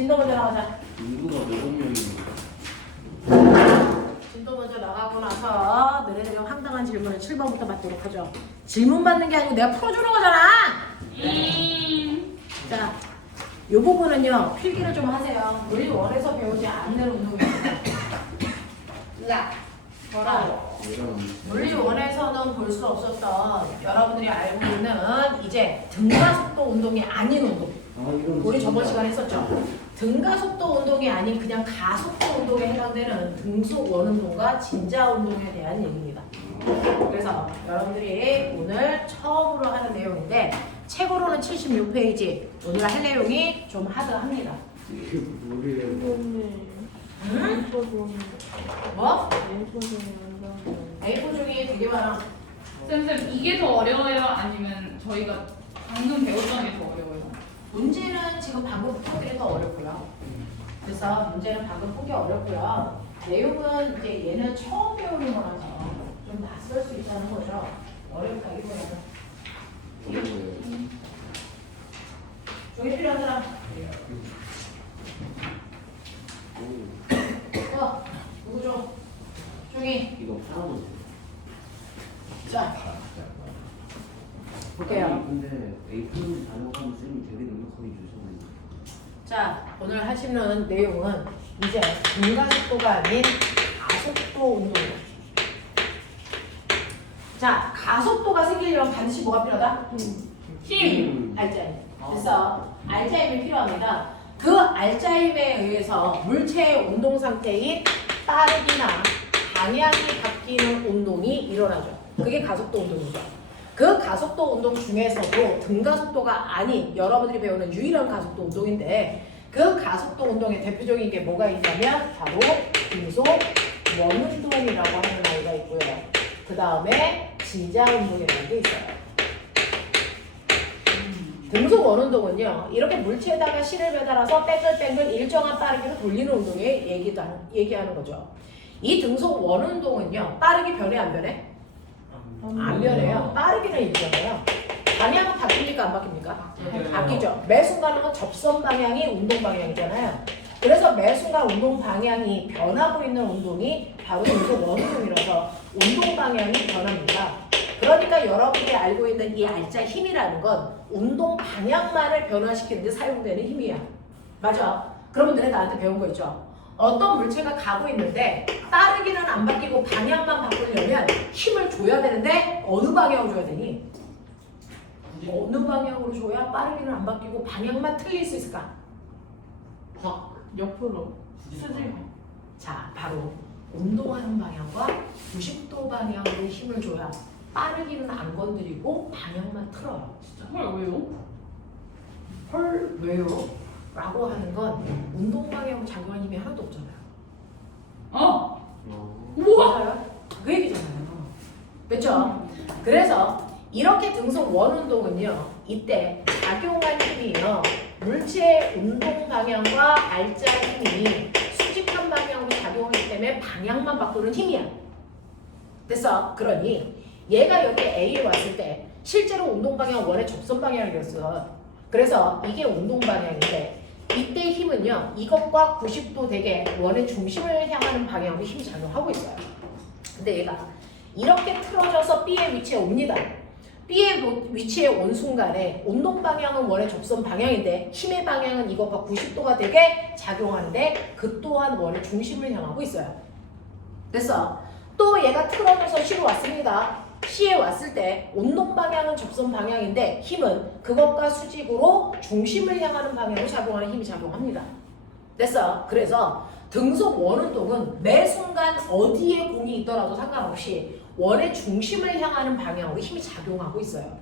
진도 먼저 나가자. 인구가 몇 명입니까? 진도 먼저 나가고 나서 너네들이 황당한 질문을 7번부터 받도록 하죠. 질문 받는 게 아니고 내가 풀어주는 거잖아. 자, 이 부분은요 필기를 좀 하세요. 우리 원에서 배우지 않는 운동입니다. 자, 물리 원에서는 볼 수 없었던 여러분들이 알고 있는 이제 등가속도 운동이 아닌 운동. 우리 저번 시간에 했었죠. 등가속도 운동이 아닌 그냥 가속도 운동에 해당되는 등속 원운동과 진자 운동에 대한 얘기입니다. 그래서 여러분들이 오늘 처음으로 하는 내용인데 책으로는 76페이지. 오늘 할 내용이 좀 하드합니다. 이게 뭐예요? 응? 뭐? A4 중에 되게 많아. 쌤, 이게 더 어려워요? 아니면 저희가 방금 배웠던 게 더 어려워요? 문제는 지금 방금 푼 게 더 어렵고요. 그래서 문제는 방금 푼 게 어렵고요. 내용은 이제 얘는 처음 배우는 거라서 좀 낯설 수 있다는 거죠. 어렵다기보다는. 어려워요. 종이 필요한 사람? 누구 줘? 종이. 이거 팔아보세요. 자, 볼게요. 근데 A4는 잘못하면 쌤이 되게 넉넉하게 주셨는데. 자, 오늘 하시는 내용은 이제 등가속도가 아닌 가속도 운동이에요. 자, 가속도가 생기려면 반드시 뭐가 필요하다? 힘! 알짜힘. 그래서 알짜힘이 필요합니다. 그 알짜힘에 의해서 물체의 운동 상태인 빠르기나 방향이 바뀌는 운동이 일어나죠. 그게 가속도 운동이죠. 그 가속도 운동 중에서도 등가속도가 아닌 여러분들이 배우는 유일한 가속도 운동인데 그 가속도 운동의 대표적인 게 뭐가 있냐면 바로 등속 원운동이라고 하는 아이가 있고요. 그 다음에 진자 운동이라는 게 있어요. 등속 원운동은요, 이렇게 물체에다가 실을 매달아서 뺑글뺑글 일정한 빠르기로 돌리는 운동에 얘기하는 거죠. 이 등속 원운동은요, 빠르게 변해 안 변해? 안 변해요. 빠르기는 일정해요. 방향은 바뀝니까 안 바뀝니까? 바뀌죠. 매 순간은 접선 방향이 운동 방향이잖아요. 그래서 매 순간 운동 방향이 변하고 있는 운동이 바로 등속 원운동이라서 운동 방향이 변합니다. 그러니까 여러분들이 알고 있는 이 알짜 힘이라는 건 운동 방향만을 변화시키는 데 사용되는 힘이야. 맞아. 그러면 너네 나한테 배운 거 있죠? 어떤 물체가 가고 있는데 빠르기는 안 바뀌고 방향만 바꾸려면 힘을 줘야 되는데 어느 방향으로 줘야 되니? 어느 방향으로 줘야 빠르기는 안 바뀌고 방향만 틀릴 수 있을까? 옆으로. 수직. 자, 바로 운동하는 방향과 90도 방향으로 힘을 줘야 빠르기는 안 건드리고 방향만 틀어요. 진짜 헐, 왜요? 헐, 왜요? 라고 하는 건 운동 방향으로 작용하는 힘이 하나도 없잖아요. 우와! 맞아요? 그 얘기잖아요. 그렇죠? 그래서 이렇게 등속 원운동은요, 이때 작용한 힘이요, 물체의 운동 방향과 알짜 힘이 수직한 방향으로 작용하기 때문에 방향만 바꾸는 힘이야. 됐어? 그러니 얘가 여기 A에 왔을 때 실제로 운동 방향 원의 접선 방향이었어. 그래서 이게 운동 방향인데 이때 힘은요, 이것과 90도 되게 원의 중심을 향하는 방향으로 힘이 작용하고 있어요. 근데 얘가 이렇게 틀어져서 B의 위치에 옵니다. B의 위치에 온 순간에 운동 방향은 원의 접선 방향인데 힘의 방향은 이것과 90도가 되게 작용하는데 그 또한 원의 중심을 향하고 있어요. 됐어? 또 얘가 틀어져서 C로 왔습니다. C에 왔을 때 운동 방향은 접선 방향인데 힘은 그것과 수직으로 중심을 향하는 방향으로 작용하는 힘이 작용합니다. 됐어? 그래서 등속 원운동은 매 순간 어디에 공이 있더라도 상관없이 원의 중심을 향하는 방향으로 힘이 작용하고 있어요.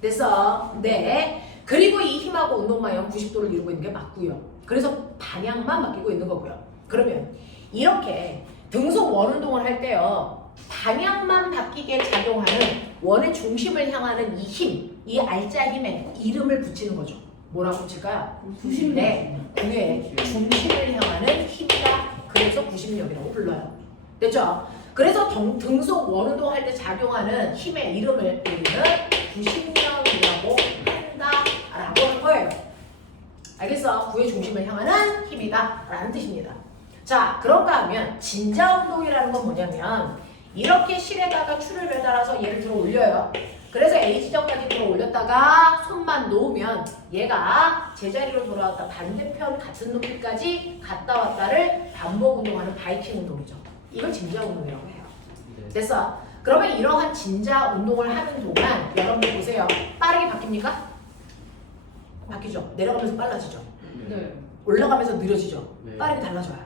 됐어? 네. 그리고 이 힘하고 운동 방향은 90도를 이루고 있는 게 맞고요. 그래서 방향만 바뀌고 있는 거고요. 그러면 이렇게 등속 원운동을 할 때요, 방향만 바뀌게 작용하는 원의 중심을 향하는 이 힘, 이 알짜 힘에 이름을 붙이는 거죠. 뭐라고 붙일까요? 90력. 네, 그게 중심을 향하는 힘이다. 그래서 90력이라고 불러요. 됐죠? 그래서 등속 원운동 할 때 작용하는 힘의 이름을 우리는 90력이라고 한다라고 할 거예요. 알겠어? 구의 중심을 향하는 힘이다 라는 뜻입니다. 자, 그런가 하면 진자 운동이라는 건 뭐냐면 이렇게 실에다가 줄을 매달아서 얘를 들어 올려요. 그래서 A 지점까지 들어 올렸다가 손만 놓으면 얘가 제자리로 돌아왔다 반대편 같은 높이까지 갔다 왔다를 반복 운동하는 바이킹 운동이죠. 이걸 진자 운동이라고 해요. 됐어? 그러면 이러한 진자 운동을 하는 동안 여러분들 보세요. 빠르게 바뀝니까? 바뀌죠. 내려가면서 빨라지죠. 네. 올라가면서 느려지죠. 네. 빠르게 달라져요.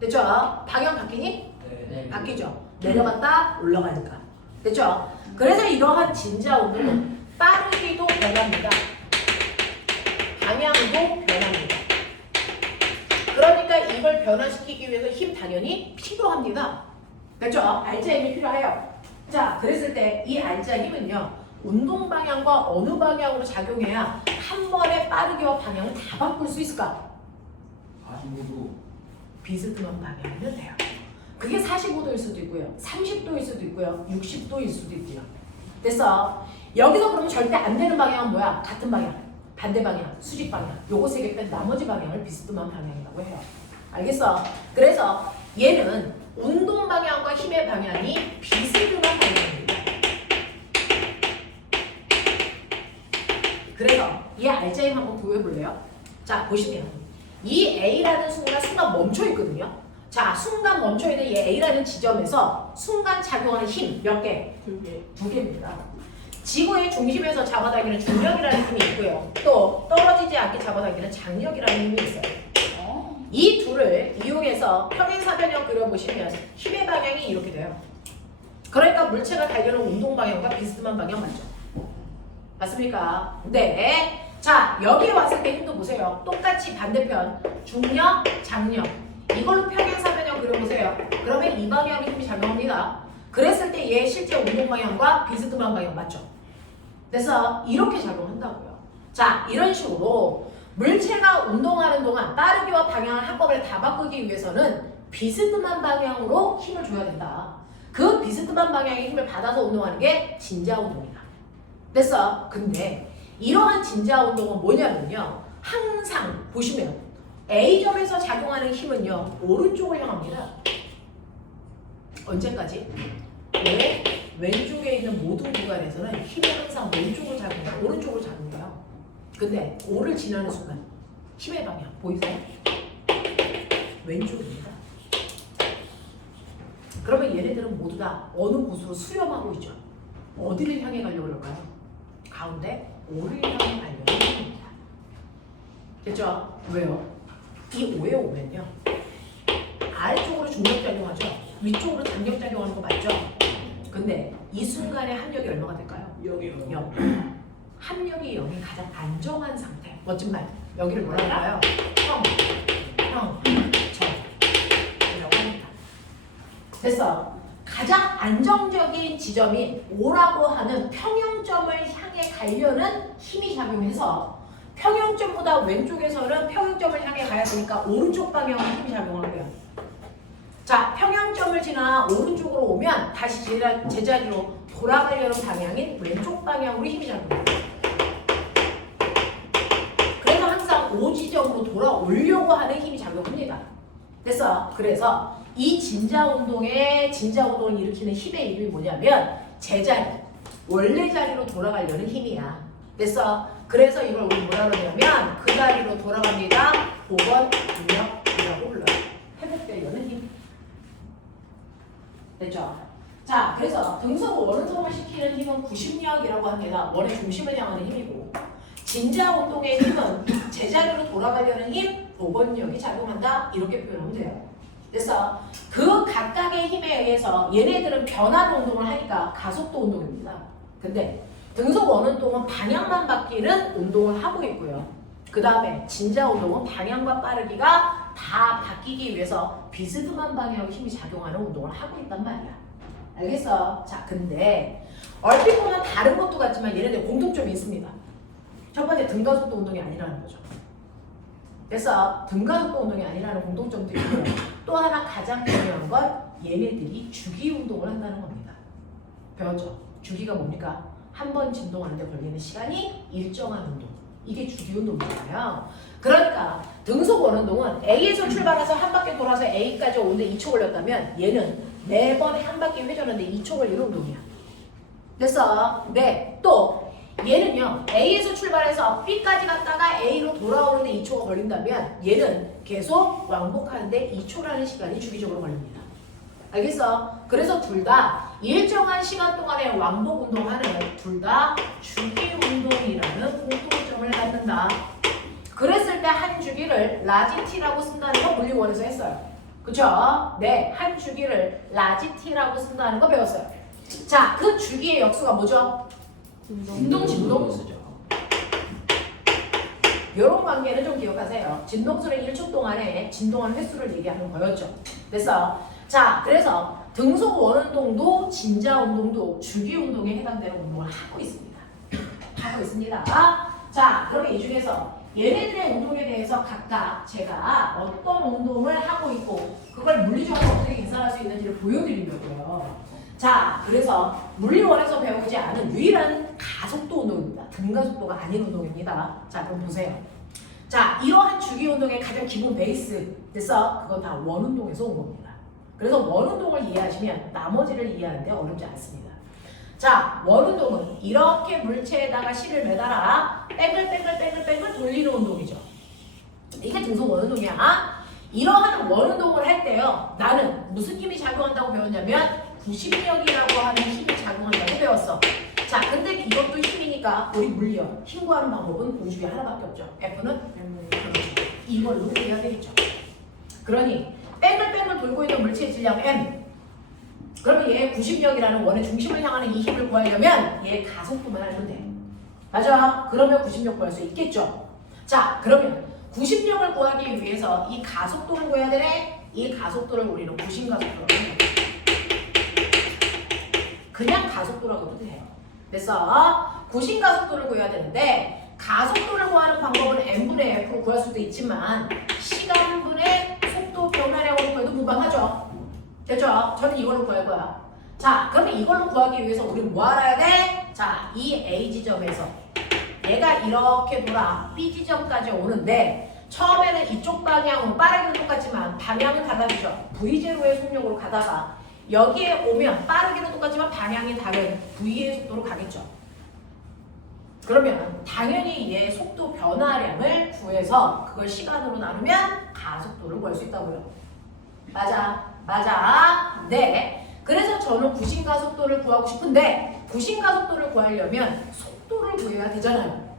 됐죠? 방향 바뀌니? 네. 바뀌죠. 내려갔다 올라가니까. 됐죠? 그래서 이러한 진자 운동은 빠르기도 변합니다. 방향도 변합니다. 그러니까 이걸 변화시키기 위해서 힘 당연히 필요합니다. 됐죠? 알짜 힘이 필요해요. 자, 그랬을 때 이 알짜 힘은요. 운동 방향과 어느 방향으로 작용해야 한 번에 빠르기와 방향을 다 바꿀 수 있을까? 45도. 비스듬한 방향이면 돼요. 그게 45도일 수도 있고요. 30도일 수도 있고요. 60도일 수도 있고요. 됐어? 여기서 그러면 절대 안 되는 방향은 뭐야? 같은 방향, 반대 방향, 수직 방향. 요거 세 개 뺀 나머지 방향을 비스듬한 방향이라고 해요. 알겠어? 그래서 얘는 운동 방향과 힘의 방향이 비스듬한 방향입니다. 그래서 이 알짜 힘 한번 구해볼래요? 자, 보시면 이 A라는 순간 멈춰 있거든요. 자, 순간 멈춰 있는 이 A라는 지점에서 순간 작용하는 힘 몇 개? 두 개입니다. 지구의 중심에서 잡아당기는 중력이라는 힘이 있고요. 또 떨어지지 않게 잡아당기는 장력이라는 힘이 있어요. 이 둘을 이용해서 평행사변형 그려보시면 힘의 방향이 이렇게 돼요. 그러니까 물체가 달려는 운동 방향과 비스듬한 방향 맞죠? 맞습니까? 네. 자, 여기 왔을 때 힘도 보세요. 똑같이 반대편 중력, 장력 이걸로 평행사변형 그려보세요. 그러면 이 방향으로 힘이 작용합니다. 그랬을 때 얘 실제 운동 방향과 비스듬한 방향 맞죠? 그래서 이렇게 작용한다고요. 자, 이런 식으로 물체가 운동하는 동안 빠르기와 방향을 한꺼번에 다 바꾸기 위해서는 비스듬한 방향으로 힘을 줘야 된다. 그 비스듬한 방향의 힘을 받아서 운동하는 게 진자 운동이다. 됐어? 근데 이러한 진자 운동은 뭐냐면요. 항상 보시면 A점에서 작용하는 힘은요. 오른쪽을 향합니다. 언제까지? 왜? 왼쪽에 있는 모든 구간에서는 힘이 항상 왼쪽으로 작용해요. 오른쪽으로 작용해요. 근데 O를 지나는 순간 힘의 방향 보이세요? 왼쪽입니다. 그러면 얘네들은 모두 다 어느 곳으로 수렴하고 있죠. 어디를 향해 가려고 그럴까요? 가운데 O를 향해 가려는 힘입니다. 됐죠? 왜요? 이 O에 오면요. 아래쪽으로 중력작용하죠. 위쪽으로 장력작용하는 거 맞죠? 근데 이 순간에 합력이 얼마가 될까요? 0이요. 0. 합력이 0이 가장 안정한 상태. 멋진 말. 여기를 뭐라 할까요? 형, 저이라고 합니다. 됐어. 가장 안정적인 지점인 O라고 하는 평형점을 향해 가려는 힘이 작용해서 평형점보다 왼쪽에서는 평형점을 향해 가야 되니까 오른쪽 방향으로 힘이 작용하고요. 자, 평형점을 지나 오른쪽으로 오면 다시 제자리로 돌아가려는 방향인 왼쪽 방향으로 힘이 작용해요. 그래서 항상 O 지점으로 돌아오려고 하는 힘이 작용합니다. 됐어? 그래서 이 진자 운동을 일으키는 힘의 이름이 뭐냐면 제자리, 원래 자리로 돌아가려는 힘이야. 됐어? 그래서 이걸 우리 뭐라 그러냐면 그 자리로 돌아갑니다. 5번 중력이라고 불러요. 회복되려는 힘. 됐죠? 자, 그래서 등속 원운동을 시키는 힘은 구심력이라고 합니다. 원의 중심을 향하는 힘이고 진자 운동의 힘은 제자리로 돌아가려는 힘, 복원력이 작용한다. 이렇게 표현하면 돼요. 그래서 그 각각의 힘에 의해서 얘네들은 변화는 운동을 하니까 가속도 운동입니다. 근데 등속 원운동은 방향만 바뀌는 운동을 하고 있고요. 그 다음에 진자 운동은 방향과 빠르기가 다 바뀌기 위해서 비스듬한 방향으로 힘이 작용하는 운동을 하고 있단 말이야. 알겠어? 자, 근데 얼핏 보면 다른 것도 같지만 얘네들 공통점이 있습니다. 첫 번째 등가속도 운동이 아니라는 거죠. 그래서 등가속도 운동이 아니라는 공통점도 있고요. 또 하나 가장 중요한 건 얘네들이 주기 운동을 한다는 겁니다. 배웠죠? 주기가 뭡니까? 한 번 진동하는데 걸리는 시간이 일정한 운동. 이게 주기운동이잖아요. 그러니까 등속 원운동은 A에서 출발해서 한 바퀴 돌아서 A까지 오는데 2초 걸렸다면 얘는 매번 한 바퀴 회전하는데 2초 걸리는 운동이야. 됐어? 네. 또 얘는요. A에서 출발해서 B까지 갔다가 A로 돌아오는데 2초가 걸린다면 얘는 계속 왕복하는데 2초라는 시간이 주기적으로 걸립니다. 알겠어? 그래서 둘 다 일정한 시간 동안에 왕복 운동하는 둘 다 주기 운동이라는 공통점을 갖는다. 그랬을 때 한 주기를 라지 T라고 쓴다는 거 물리원에서 했어요. 그쵸? 네, 한 주기를 라지 T라고 쓴다는 거 배웠어요. 자, 그 주기의 역수가 뭐죠? 진동수죠. 이런 관계는 좀 기억하세요. 진동수는 1초 동안에 진동한 횟수를 얘기하는 거였죠. 됐어? 자, 그래서 등속 원운동도 진자 운동도 주기 운동에 해당되는 운동을 하고 있습니다. 하고 있습니다. 자, 그러면 이 중에서 얘네들의 운동에 대해서 각각 제가 어떤 운동을 하고 있고 그걸 물리적으로 어떻게 계산할 수 있는지를 보여드리려고요. 자, 그래서 물리원에서 배우지 않은 유일한 가속도 운동입니다. 등가속도가 아닌 운동입니다. 자, 그럼 보세요. 자, 이러한 주기 운동의 가장 기본 베이스 됐어? 그건 다 원운동에서 온 겁니다. 그래서 원운동을 이해하시면 나머지를 이해하는데 어렵지 않습니다. 자, 원운동은 이렇게 물체에다가 실을 매달아 뺑글뺑글 돌리는 운동이죠. 이게 등속 원운동이야. 이러한 원운동을 할 때요. 나는 무슨 힘이 작용한다고 배웠냐면 구심력이라고 하는 힘이 작용한다고 배웠어. 자, 근데 이것도 힘이니까 우리 물리학 힘 구하는 방법은 공식이 하나밖에 없죠. F는 이걸로 해야 되겠죠. 그러니 뺑글뺑글 돌고 있는 물체의 질량 M. 그러면 얘 구심력이라는 원의 중심을 향하는 이 힘을 구하려면 얘 가속도만 알면 돼. 맞아. 그러면 구심력 구할 수 있겠죠. 자, 그러면 구심력을 구하기 위해서 이 가속도를 구해야 되네. 이 가속도를 우리는 구심가속도라고 해요. 그냥 가속도라고도 돼요. 그래서 구심가속도를 구해야 되는데 가속도를 구하는 방법은 n분의 f로 구할 수도 있지만 시간분의 속도 변화량으로 구해도 무방하죠. 됐죠? 저는 이걸로 구할 거야. 자, 그러면 이걸로 구하기 위해서 우리는 뭐 알아야 돼? 자, 이 A 지점에서 얘가 이렇게 돌아 B 지점까지 오는데 처음에는 이쪽 방향으로 빠르게는 똑같지만 방향은 달라지죠. V0의 속력으로 가다가 여기에 오면 빠르게는 똑같지만 방향이 다른 V의 속도로 가겠죠. 그러면 당연히 얘 속도 변화량을 구해서 그걸 시간으로 나누면 가속도를 구할 수 있다고요. 맞아. 네. 그래서 저는 구심가속도를 구하고 싶은데 구심가속도를 구하려면 속도를 구해야 되잖아요.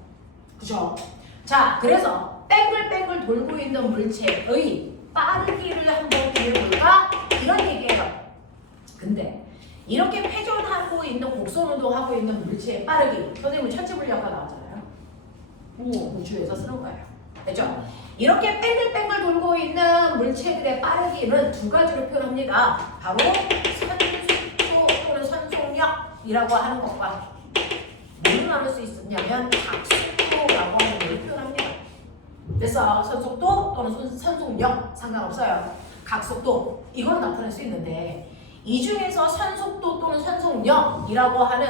그죠? 자, 그래서 뺑글뺑글 돌고 있는 물체의 빠르기를 한번 구해볼까? 이런 얘기예요. 근데 이렇게 회전하고 있는 곡선운동 하고 있는 물체의 빠르기 선생님 천체 물리학과 나왔잖아요. 우주에서 쓰는 거예요. 됐죠? 이렇게 뺑글뺑글 돌고 있는 물체들의 빠르기는 두 가지로 표현합니다. 바로 선속도 또는 선속력이라고 하는 것과 뭘로 나눌 수 있냐면 각속도라고 하는 걸 표현합니다. 그래서 선속도 또는 선속력 상관없어요. 각속도 이걸로 나타낼 수 있는데 이 중에서 선속도 또는 선속력이라고 하는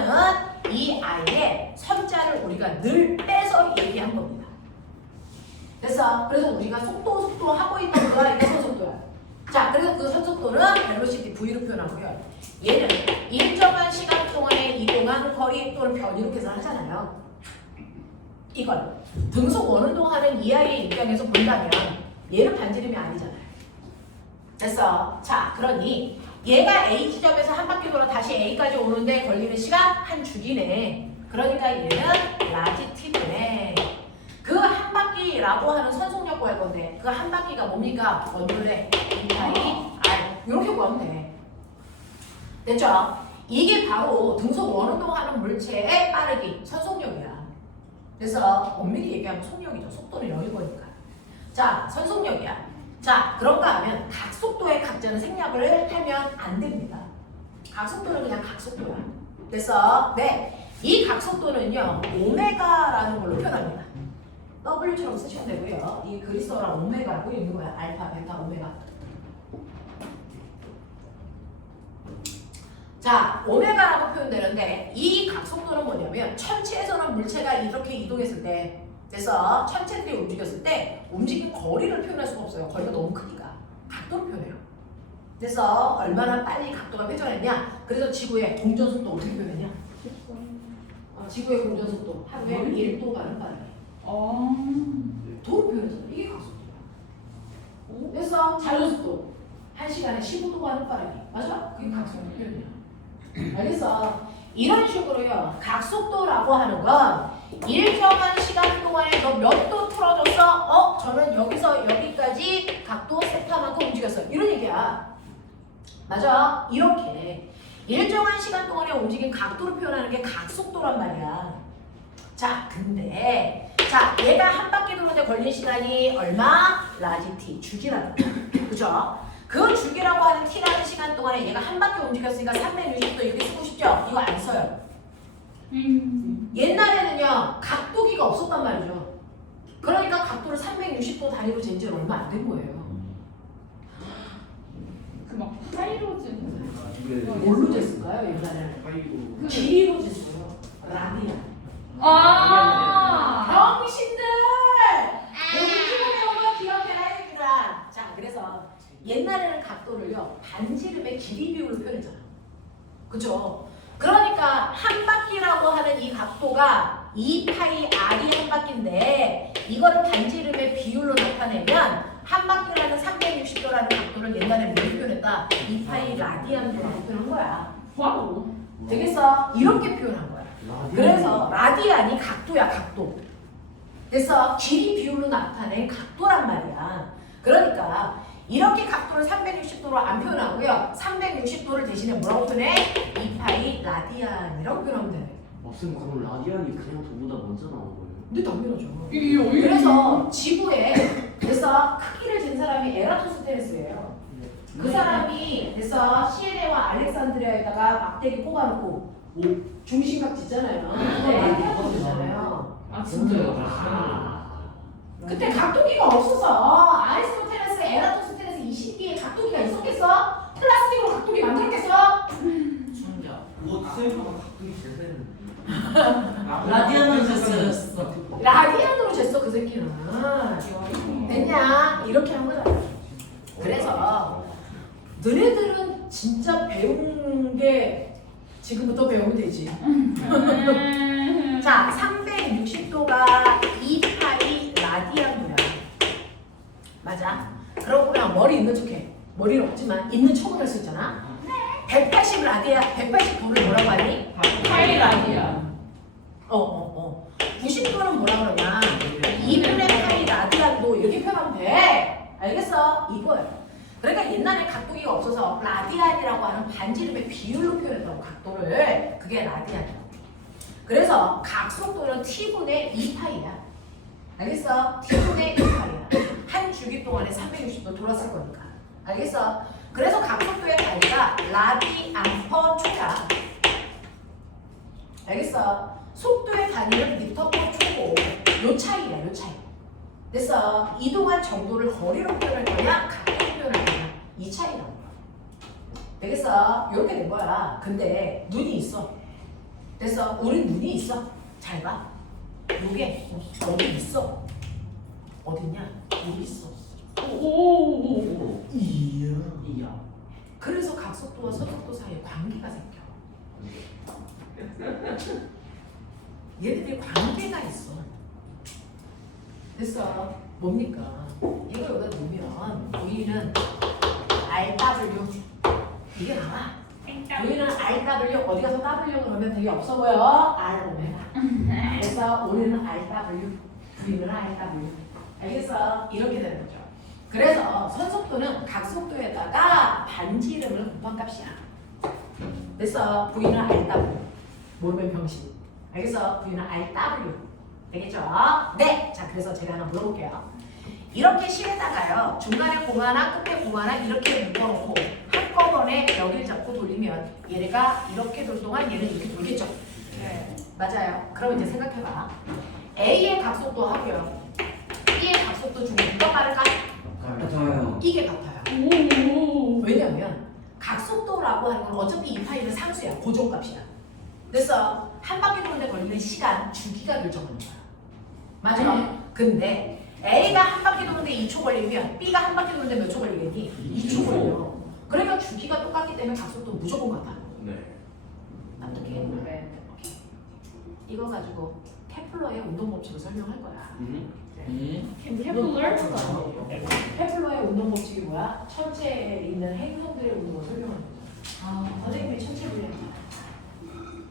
이 아이의 선자를 우리가 늘 빼서 얘기한 겁니다. 됐어? 그래서 우리가 속도 하고 있던 그 아이가 선속도야. 자, 그래서 그 선속도는 벨로시티 V로 표현하고요. 얘는 일정한 시간 동안에 이동한 거리 또는 변이로 계산하잖아요. 이걸 등속 원운동하는 이 아이의 입장에서 본다면 얘는 반지름이 아니잖아요. 됐어? 자, 그러니 얘가 A 지점에서 한 바퀴 돌아 다시 A까지 오는데 걸리는 시간 한 주기네. 그러니까 얘는 라지 T네. 그 한 바퀴라고 하는 선속력 구할 건데 그 한 바퀴가 뭡니까? 원율의 E파이 R 이렇게 구하면 돼. 됐죠? 이게 바로 등속 원운동하는 물체의 빠르기, 선속력이야. 그래서 엄밀히 얘기하면 속력이죠. 속도는 0일 거니까. 자, 선속력이야. 자, 그런가 하면 각속도의 각자는 생략을 하면 안 됩니다. 각속도는 그냥 각속도야. 됐어? 네. 이 각속도는요, 오메가라는 걸로 표현합니다. W처럼 쓰시면 되고요. 이 그리스어랑 오메가라고 있는 거야. 알파, 베타, 오메가. 자, 오메가라고 표현되는데 이 각속도는 뭐냐면 천체에서는 물체가 이렇게 이동했을 때 그래서 천체들이 움직였을 때 움직인 거리를 표현할 수가 없어요. 거리가 너무 크니까 각도를 표현해요. 그래서 얼마나 빨리 각도가 회전했냐. 그래서 지구의 공전 속도 어떻게 표현했냐. 지구의 공전 속도 하루에 1도 가는 빠르기. 도로 표현했잖아. 이게 각속도야. 그래서 자연속도 1시간에 15도 가는 빠르기. 맞아? 그게 각속도 표현이야. 알겠어? 이런 식으로요. 각속도라고 하는 건 일정한 시간 동안에 너 몇 도 틀어줬어? 저는 여기서 여기까지 각도 세타만큼 움직였어. 이런 얘기야. 맞아? 이렇게 일정한 시간 동안에 움직인 각도를 표현하는 게 각속도란 말이야. 자, 근데 자, 얘가 한 바퀴 도는데 걸린 시간이 얼마? 라지 t, 주기라는 거. 그죠? 그 주기라고 하는 t라는 시간 동안에 얘가 한 바퀴 움직였으니까 360도 이렇게 쓰고 싶죠? 이거 안 써요. 옛날에는요, 각도기가 없었단 말이죠. 그러니까 각도를 360도 단위로 잰 지는 얼마 안 된 거예요. 그 막 파이로즈. 뭘로 쟀을까요, 옛날에는? 파이로. 길이로 쟀어요. 라디안. 병신들! 공기로 배우면 기억해라, 얘들아. 자, 그래서 옛날에는 각도를요, 반지름의 길이 비율로 표현했잖아. 그죠? 그러니까 한 바퀴라고 하는 이 각도가 2파이 r이 한 바퀴인데 이거를 반지름의 비율로 나타내면 한 바퀴라는 360도라는 각도를 옛날에 뭐로 표현했다? 2파이 라디안도라고 표현한 거야. 와우. 되겠어? 이렇게 표현한 거야. 그래서 라디안이 각도야, 각도. 그래서 길이 비율로 나타낸 각도란 말이야. 그러니까 이렇게 각도를 360도로 안 표현하고요. 360도를 대신에 뭐라고 표현해? 2파이 라디안이라고 표현하면 돼. 쌤 그럼 라디안이 그냥 도보다 먼저 나온 거예요? 근데 당연하죠. 이게 그래서 지구에 그래서 크기를 잰 사람이 에라토스테네스예요. 그 사람이 그래서 시에네와 알렉산드리아에다가 막대기 꼽아놓고 중심각 짓잖아요. 그거 라디안이잖아요. 진짜요? 그때 각도기가 없어서 아리스토텔레스, 에라토스테네스 이 시기에 각도기가 있었겠어? 플라스틱으로 각도기 만들었겠어? 진짜. 쌤 각도기 제대로. 라디안은 됐어. 라디안으로 쟀어 그 새끼는. 됐냐? 이렇게 한 거잖아. 그래서 너네들은 진짜 배운 게 지금부터 배우면 되지. 자, 360도가 2파이 라디안도야. 맞아? 그러고 그냥 머리 있는 척해. 머리는 없지만 있는 척은 할 수 있잖아. 180 라디안, 180도를 뭐라고 하니? 파이 라디안. 90도는 뭐라 그러냐? 2분의 파이 라디안도 이렇게 표현하면 돼. 알겠어? 이거예요. 그러니까 옛날에 각도기가 없어서 라디안이라고 하는 반지름의 비율로 표현했다고 각도를. 그게 라디안이야. 그래서 각속도는 t분의 2파이야. 알겠어? t분의 2파이야. 한 주기 동안에 360도 돌았을 거니까. 알겠어? 그래서 각속도의 단위가 라디안 퍼 초야. 알겠어? 속도의 단위는 미터 퍼 초고 요 차이야, 요 차이. 그래서 이동한 정도를 거리로 표현할 거냐, 각도로 표현할 거냐, 이 차이라는 거야. 되겠어? 이렇게 된 거야. 근데 눈이 있어. 그래서 우린 눈이 있어. 잘 봐. 요게 여기 있어. 어딨냐? 여기 있어. 오. 이야. 이야. 그래서 각속도와 서속도 사이에 관계가 생겨. 얘네들이 관계가 있어. 됐어. 뭡니까? 이걸 여기다 놓으면 보이는 RW 이게 나와. 우리는 RW 어디 가서 W 그러면 되게 없어 보여. R 오메가. 그래서 우리는 RW, 우리는 RW. 알겠어? 이렇게 되는 거죠. 그래서 선속도는 각속도에다가 반지름을 곱한 값이야. 그래서 V는 RW. 모르면 병신. 알겠어? V는 RW. 되겠죠? 네. 자, 그래서 제가 하나 물어볼게요. 이렇게 실에다가요 중간에 공 하나 끝에 공 하나 이렇게 묶어놓고 한꺼번에 여기를 잡고 돌리면 얘네가 이렇게 돌 동안 얘는 이렇게 돌겠죠? 네. 맞아요. 그럼 이제 생각해봐. A의 각속도 하고요 B의 각속도 중에 누가 빠를까? 같아요. 이게 같아요. 오. 왜냐면 각속도라고 하는 건 어차피 이 파이는 상수야. 고정값이야. 그래서 한 바퀴 도는데 걸리는 시간 주기가 결정하는 거야. 맞아. 근데 A가 한 바퀴 도는데 2초 걸리면 B가 한 바퀴 도는데 몇 초 걸리겠니? 2초 걸려. 그러니까 주기가 똑같기 때문에 각속도 무조건 같아. 네. 어떻게? 네. 이거 가지고 케플러의 운동 법칙을 설명할 거야. 케플러? 케플러의 운동 법칙이 뭐야? 천체에 있는 행성들의 운동을 설명하는 거죠. 선생님이 천체 분야입니다.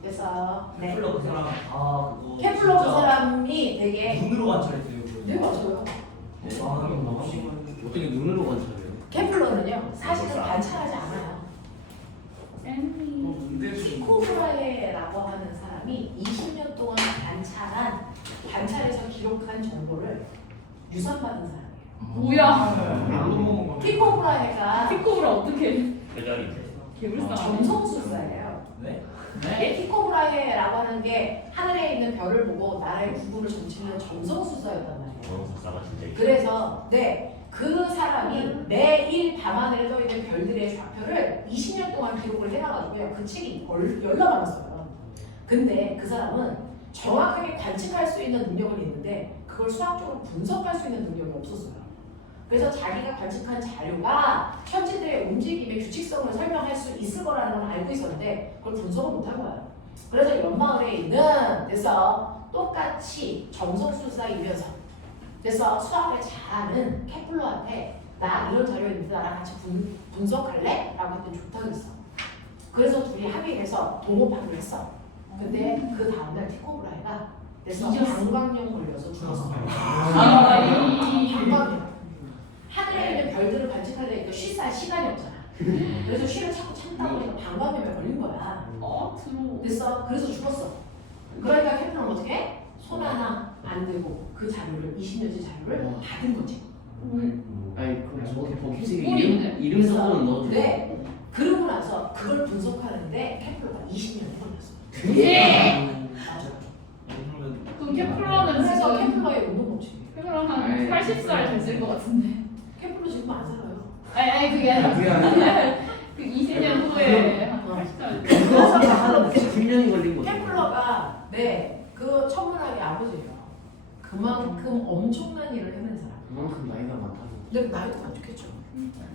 그래서 네. 케플러 그 사람 그거 케플러 그 진짜 사람이 되게 눈으로 관찰했대요. 그거. 네 맞아요. 어떻게 눈으로 관찰해요? 케플러는요 사실은 관찰하지 않아요. 샌디. 티코브라헤라고 하는 사람이 20년 동안 관찰해서 기록한 정보를 유산받은 사람이에요. 뭐야? 티코브라헤가 피코브라 어떻게 배달인데. 개불쌍. 점성술사예요. 네? 이 티코브라헤라고 하는 게 하늘에 있는 별을 보고 나라의 구분을 점치는 점성술사였단 말이에요. 석사가 진짜. 그래서 그 사람이 매일 밤하늘에 떠 있는 별들의 좌표를 20년 동안 기록을 해놔가지고요. 그 책이 열나 많았어요. 근데 그 사람은 정확하게 관측할 수 있는 능력은 있는데 그걸 수학적으로 분석할 수 있는 능력이 없었어요. 그래서 자기가 관측한 자료가 천체들의 움직임의 규칙성을 설명할 수 있을 거라는 걸 알고 있었는데 그걸 분석을 못한 거예요. 그래서 연마을에 있는 그래서 똑같이 점성술사이면서 그래서 수학을 잘하는 케플러한테 나 이런 자료 있는데 나랑 같이 분석할래? 라고 했더니 좋다고 했어. 그래서 둘이 합의해서 동업하기로 했어. 근데 그 다음날 티코브라헤가 그래서 방광염 걸려서 죽었어. 방광염. 하늘에 있는 별들을 관측하려니까 쉴 시간이 없잖아. 그래서 쉬를 자꾸 참다 보니까 방광염에 걸린 거야. 됐어. 그래서 죽었어. 그러니까 케플러는 어떻게 해? 손 하나 안 대고 그 자료를 20년째 자료를 받은 거지. 아니 그럼 저기 법칙에 꼴이네. 이름 써보는 넣어줘. 네. 그러고 나서 그걸 분석하는데 케플러가 20년이 걸렸어. 예. 맞아. 그럼 케플러는 그래서 지금 케플러의 운동 법칙이에요. 케플러 한 80살 됐을 것 같은데. 케플러 지금 안 살아요. 아니 그게 아니라 그게 아니라 그 20년 후에 한 80살. 그거 하는데 10년이 걸린 거죠. 케플러가 그 천문학의 아버지예요. 그만큼 엄청난 일을 해낸 사람. 그만큼 나이가 많다고. 근데 나이도 안 좋겠죠.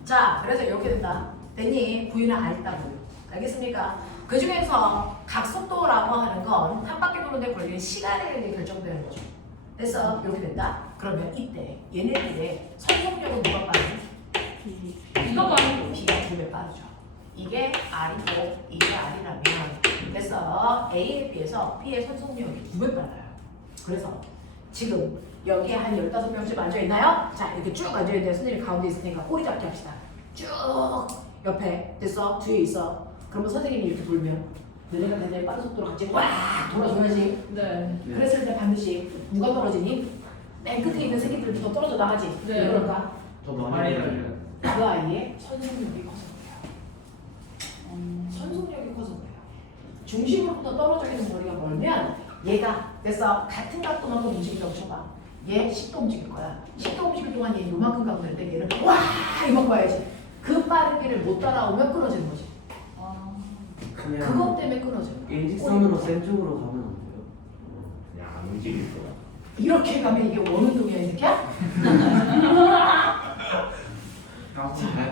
자, 그래서 이렇게 된다. 됐니? 부인은 알다고. 알겠습니까? 그 중에서 각속도라고 하는 건 한 바퀴 도는데 걸리는 시간에 결정되는 거죠. 그래서 이렇게 된다. 그러면 이때 얘네들의 선속력은 누가 빠르지? 이거 봐요. B가 2배 빠르죠. 이게 R이고 이게 R이라면 그래서 A에 비해서 B의 선속력이 2배 빨라요. 그래서 지금 여기에 한 15명쯤 앉아있나요? 자 이렇게 쭉 앉아있는데 선생님이 가운데 있으니까 꼬리 잡기 합시다. 쭉 옆에 됐어? 뒤에 있어. 그러면 선생님이 이렇게 돌면 너네가 굉장히 빠른 속도로 같이 와 돌아줘야지. 네. 그랬을 때 반드시 누가 떨어지니? 맨 끝에 있는 새끼들부터 떨어져 나가지. 네. 왜 그럴까? 더 많이 달려. 그 아이의 선속력이 커서 그래요. 선속력이 커서 그래요. 중심으로부터 떨어져 있는 거리가 멀면 얘가 그래서 같은 각도만큼 움직인다고 쳐봐. 얘 10도 움직일 거야. 10도 움직일 동안 얘 요만큼 가고 있는데 얘는 와 이만큼 와야지. 그 빠르기를 못 따라오면 끊어지는 거지. 그냥 그것 때문에 끊어져요. 일직선으로 센 쪽으로 가면 안 돼요. 그냥 안 움직일 거야. 이렇게 가면 이게 원운동이야 이 새끼야?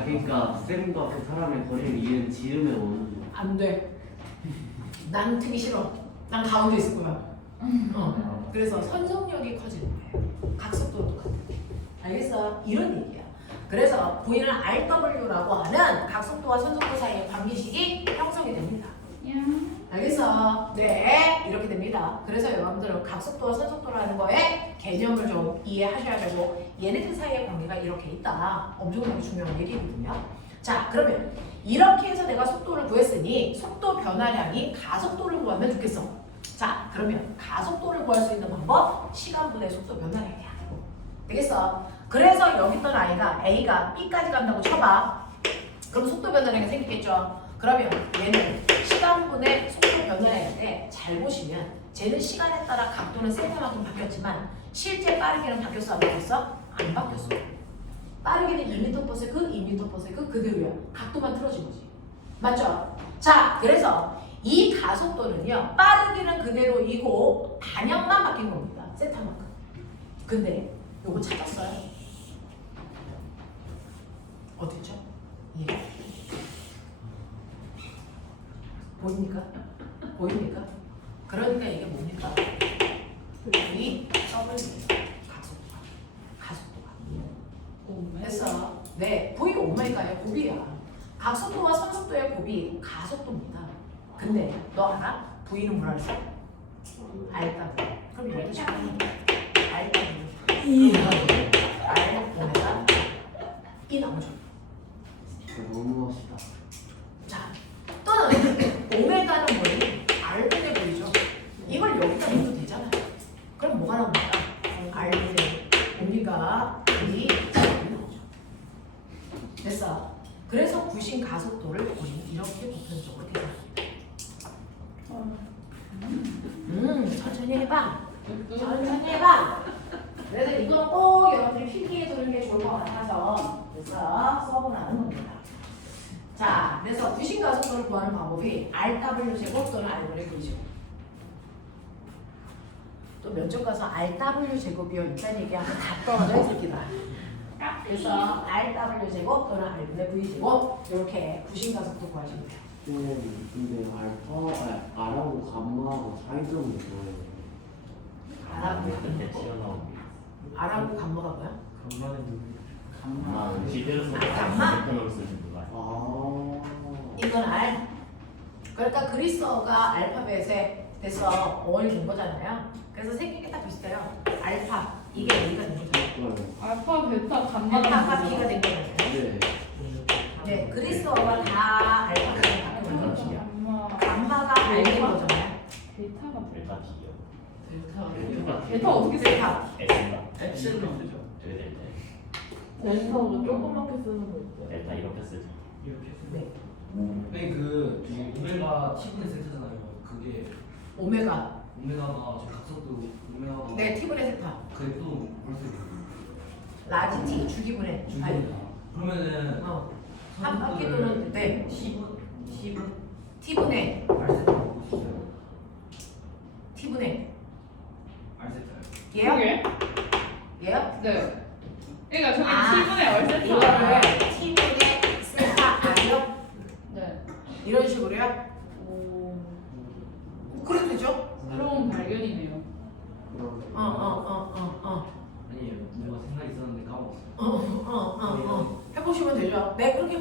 그러니까 쌤과 그 사람의 거리를 이은 지름의 원은 안 돼. 난 트기 싫어. 난 가운데 있을 거야. 그래서 선속력이 커지는 거예요. 각속도도 똑같아. 알겠어? 이런 얘기야. 그래서 보이는 RW라고 하는 각속도와 선속도 사이의 관계식이 형성이 됩니다. 알겠어? 네, 이렇게 됩니다. 그래서 여러분들은 각속도와 선속도라는 거에 개념을 좀 이해하셔야 되고 얘네들 사이의 관계가 이렇게 있다. 엄청나게 중요한 얘기거든요. 자, 그러면 이렇게 해서 내가 속도를 구했으니 속도 변화량이 가속도를 구하면 좋겠어. 자, 그러면 가속도를 구할 수 있는 방법 시간분의 속도 변화량이야. 되겠어? 그래서 여기 있던 아이가 A가 B까지 간다고 쳐봐. 그럼 속도 변화량이 생기겠죠? 그러면 얘는 시간분의 속도 변화량일 때 잘 보시면 쟤는 시간에 따라 각도는 세차만큼 바뀌었지만 실제 빠르기는 바뀌었어 안 바뀌었어? 안 바뀌었어. 빠르기는 2m/s, 2m/s 그대로야. 각도만 틀어진 거지. 맞죠? 자, 그래서 이 가속도는요. 빠르기는 그대로이고 방향만 바뀐 겁니다. 세타만큼. 근데 요거 찾았어요. 어딨죠? 예. 보입니까? 보입니까? 그러니까 이게 뭡니까? V W 가속도가. 됐어. 네, V 오메가의 곱이야. 각속도와 선속도의 곱이 가속도입니다. 근데 너 알아? V는 뭐라 그랬어? 알다고. 그럼 여기도 시간이 알다고. 알 오메가 이 나오죠. 너무 멋있다. 자, 또는 오메가는 뭐니? R분의 V죠. 이걸 여기다 넣어도 되잖아요. 그럼 뭐가 나옵니까? R분의 오메가 V 나오죠. 됐어. 그래서 구심 가속도를 우리 이렇게 보편적으로 계산합니다. 천천히 해봐. 천천히 해봐. 그래서 이건 꼭 여러분들이 필기해 두는 게 좋을 것 같아서 그래서 수업을 하는 겁니다. 자, 그래서 구심 가속도를 구하는 방법이 RW 제곱 또는 R분의 V제곱. 또 면접 가서 RW 제곱이요 일단 얘기하면 다 떨어져 이 새끼다. 그래서 RW 제곱 또는 R분의 V 제곱 이렇게 구심 가속도 구하시면 돼요. 근데 알하고 감마하고 차이점이 뭐예요? R하고 근데 튀어나옵니다. R하고 감모가 뭐야? 간만에 아, 지대로 써서 감마? 불편으로 쓰는 거야. 이건 R. 그러니까 그리스어가 알파벳에 돼서 어원이 된 거잖아요. 그래서 생긴 게 다 비슷해요. 알파 이게 A가 된 거잖아요. 알파, 베타, 감마. 베타가 B가 된 거잖아요. 네. 네, 그리스어가 다 알파벳에 바뀌는 거거든요. 감마. 감마가 R인 거잖아요. 베타가 델타 T요. 베타 어떻게 써? 베타. X가. 엑셀로 쓰죠. 저게 델타. 델타로 조그맣게 쓰는 거 있어요. 델타 이렇게 쓰죠. 이렇게 쓰죠. 네. 네, 그 저기 오메가 T분의 세타잖아요. 그게 오메가. 오메가가 저 각속도 오메가가 네, T분의 세타. 그게 또 벌써 라지 T 주기분의 아니. 중간이다. 그러면은 한 바퀴 도는 네. T분 T분의 알세타 보시죠. T분의 알세타요. 얘요? 그게? 얘요? 네. 그러니까 저기 아, 7분의 얼세타. 이거를 T분의 세타 아니요? 네. 이런 식으로요? 오. 그래도 되죠? 새로운 발견이네요. 아니에요. 뭔가 생각이 있었는데 까먹었어요. 해보시면 되죠. 네, 그렇게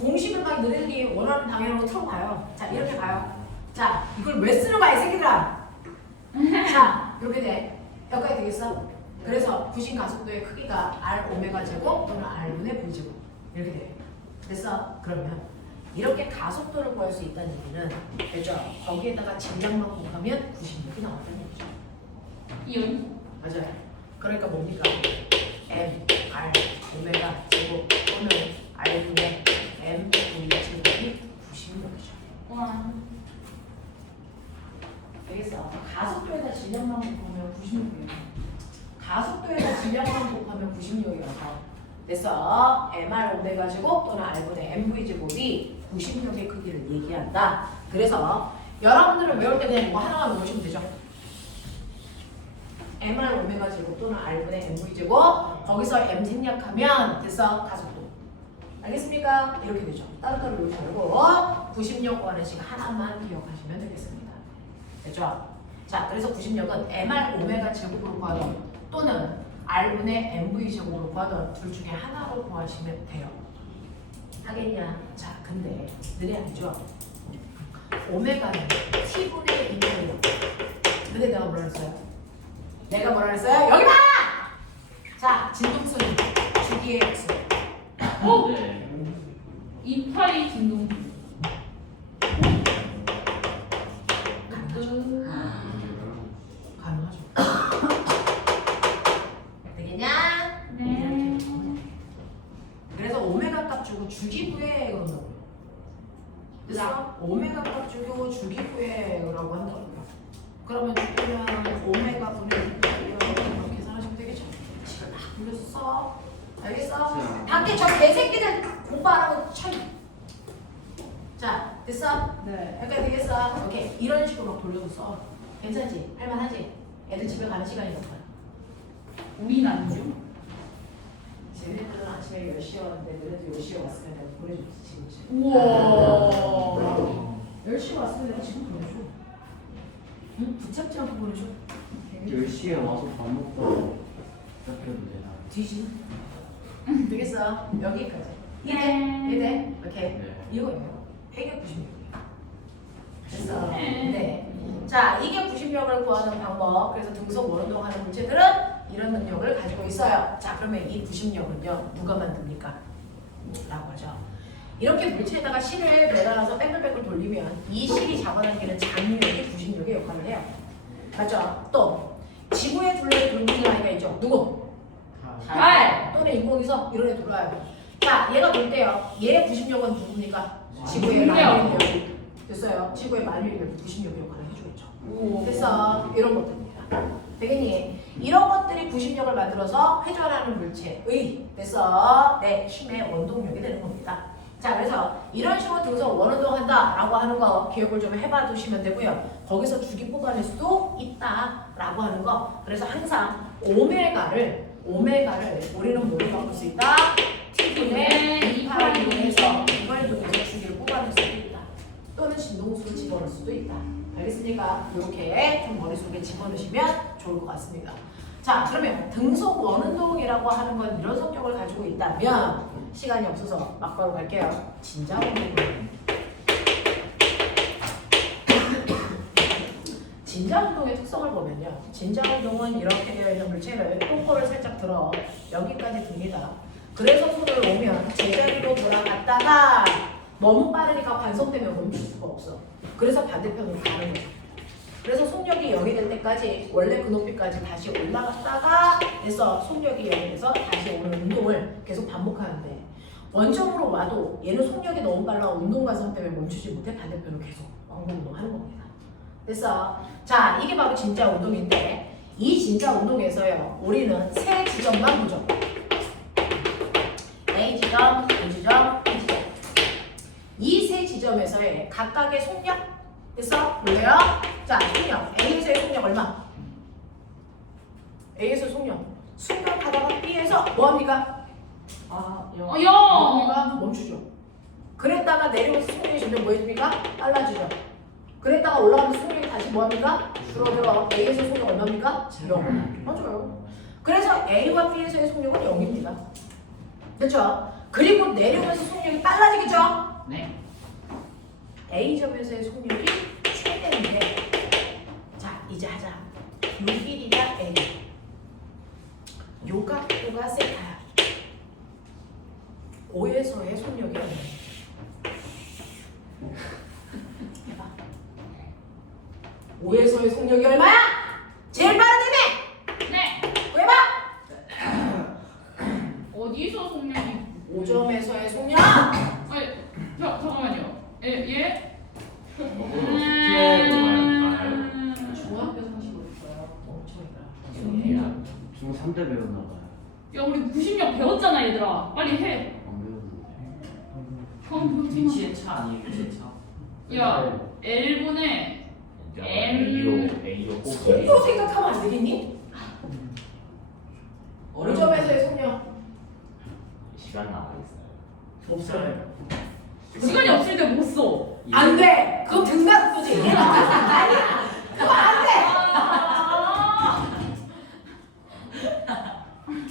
공식을 막 너네들이 원하는 방향으로 틀어봐요. 자, 이렇게 가요. 자, 이걸 왜 쓰는 거야, 이 새끼들아? 자, 이렇게 돼. 여기까지 되겠어? 그래서 구심 가속도의 크기가 R 오메가 제곱 또는 R분의 V 제곱 이렇게 돼. 됐어? 그러면 이렇게 가속도를 구할 수 있다는 얘기는 됐죠? 거기에다가 질량만 곱하면 96이 나온다는 얘기죠. 이온. 맞아요. 그러니까 뭡니까? M, R, 오메가 제곱 또는 R분의 M, V 제곱이 96이죠. 와. 알겠어? 가속도에다 질량만 곱하면 96이에요. 가속도에다 질량만 곱하면 96이어서 됐어? MR 오메가 제곱 또는 R분의 MV 제곱이 96의 크기를 얘기한다. 그래서 여러분들은 외울 때 그냥 이거 하나만 외우시면 되죠. MR 오메가 제곱 또는 R분의 MV 제곱 거기서 M 생략하면 됐어? 가속도. 알겠습니까? 이렇게 되죠. 따로따로 외우지 말고 96 구하는 식 하나만 기억하시면 되겠습니다. 됐죠? 자, 그래서 96은 MR 오메가 제곱으로 구하던 또는 R분의 MV 제곱으로 구하던 둘 중에 하나로 구하시면 돼요. 하겠냐? 자, 근데 너네 알죠? 오메가는 T분의 2예요. 근데 내가 뭐라 했어요? 내가 뭐라 했어요? 여기 봐! 자, 진동성이 주기의 X. 네. 2파이 진동수. 가능하죠. 되겠냐? 네. 그래서 오메가 값 주고 주기부에 그런다고요. 그래서 오메가 값 주고 주기부에라고 한다고요. 그러면 주면 오메가 분의 이렇게 계산하시면 되겠죠. 식을 막 불려서 써. 알겠어? 밖에 저 개새끼들 공부 안 하고 참. 자, 됐어? 네. 약간 되겠어? 오케이. 이런 식으로 막 돌려서 써. 괜찮지? 할만하지? 애들 집에 가는 시간이 몇 거야? 우린 안주. 쟤네들은 아침에 10시에 왔는데 너네도 10시에 왔으면 내가 보내줬지 지금. 우와. 10시에 왔으면 내가 지금 보내줘. 응? 붙잡지 않고 보내줘. 10시에 와서 밥 먹고 시작해도 되나? 뒤지. 되겠어. 여기까지. 이해? 네. 이해? 오케이. 네. 이거예요. 이게 90력이에요. 됐어. 네. 네. 자, 이게 90력을 구하는 방법. 그래서 등속 원운동하는 물체들은 이런 능력을 가지고 있어요. 자, 그러면 이 90력은요, 누가 만듭니까? 라고 하죠. 이렇게 물체에다가 실을 매달아서 뺑글뺑글 돌리면 이 실이 잡아당기는 장력이 90력의 역할을 해요. 맞죠? 또 지구에 둘러 돌리는 아이가 있죠. 누구? 달 또는 인공위성 이런 애 돌아요. 자, 얘가 돌 때요. 얘의 90력은 누굽니까? 지구의 만유인력. 됐어요. 지구의 만유인력 90력 역할을 해주겠죠. 오. 됐어. 이런 것들입니다. 되겠니? 이런 것들이 90력을 만들어서 회전하는 물체의 됐어. 네, 힘의 원동력이 되는 겁니다. 자, 그래서 이런 식으로 등속 원운동 한다라고 하는 거 기억을 좀 해봐 두시면 되고요. 거기서 주기 뽑아낼 수도 있다라고 하는 거. 그래서 항상 오메가를 우리는 뭐로 바꿀 수 있다? T분의 2파를 이용해서 이걸 이용해서 주기를 뽑아낼 수도 있다. 또는 진동수를 집어넣을 수도 있다. 알겠습니까? 이렇게 좀 머릿속에 집어넣으시면 좋을 것 같습니다. 자, 그러면 등속 원운동이라고 하는 건 이런 성격을 가지고 있다면 시간이 없어서 막바로 갈게요. 진자운동. 진자운동의 특성을 보면요. 진자운동은 이렇게 되어 있는 물체를 똥꼬를 살짝 들어 여기까지 듭니다. 그래서 손을 놓으면 제자리로 돌아갔다가 너무 빠르니까 관성 때문에 멈출 수가 없어. 그래서 반대편으로 가는 거죠. 그래서 속력이 0이 될 때까지 원래 그 높이까지 다시 올라갔다가 해서 속력이 0이 돼서 다시 오는 운동을 계속 반복하는데 원점으로 와도 얘는 속력이 너무 빨라 운동 관성 때문에 멈추지 못해 반대편으로 계속 왕복 운동하는 겁니다. 됐어? 자, 이게 바로 진짜 운동인데 이 진짜 운동에서요 우리는 세 지점만 보죠. A 지점, B 지점, B 지점. 이 세 지점에서의 각각의 속력 됐어? 볼래요? 자, 속력. A에서의 속력 얼마? A에서 속력. 순간하다가 B에서 뭐합니까? 뭡니까? 멈추죠. 그랬다가 내려오면서 속력이 점점 뭐 해줍니까? 빨라지죠. 그랬다가 올라가면서 속력이 다시 뭐합니까? 줄어들어. A에서 속력 얼마입니까? 0. 맞아요. 그래서 A와 B에서의 속력은 0입니다. 그렇죠? 그리고 내려오면서 속력이 빨라지겠죠? 네. A점에서의 속력이 최대인데 자, 이제 하자. 요 길이가 A 요 각도가 세타야. 5에서의 속력이 얼마야? 해봐. 5에서의 속력이 얼마야? 제일 빠르다며! 네. 해봐! 어디서 속력이? 5점에서의 속력! 아니, 잠깐만요. 얘? 중학교 상식으로 있어요. 멍청이다. 중 3대 배웠나 봐요. 야, 우리 90력 배웠잖아, 얘들아. 빨리 해. 안 배웠는데. 그럼 배우지 위치의 차 아니에요? 위치의 차. 마. 야, L분의 A로 속도 생각하면 안 되겠니? 5점에서의 속력 시간 남아 있어요. 없어요. 시간이 없을 때 못 써. 안 돼. 그거 등각도지. 아니야. 그거 안 돼.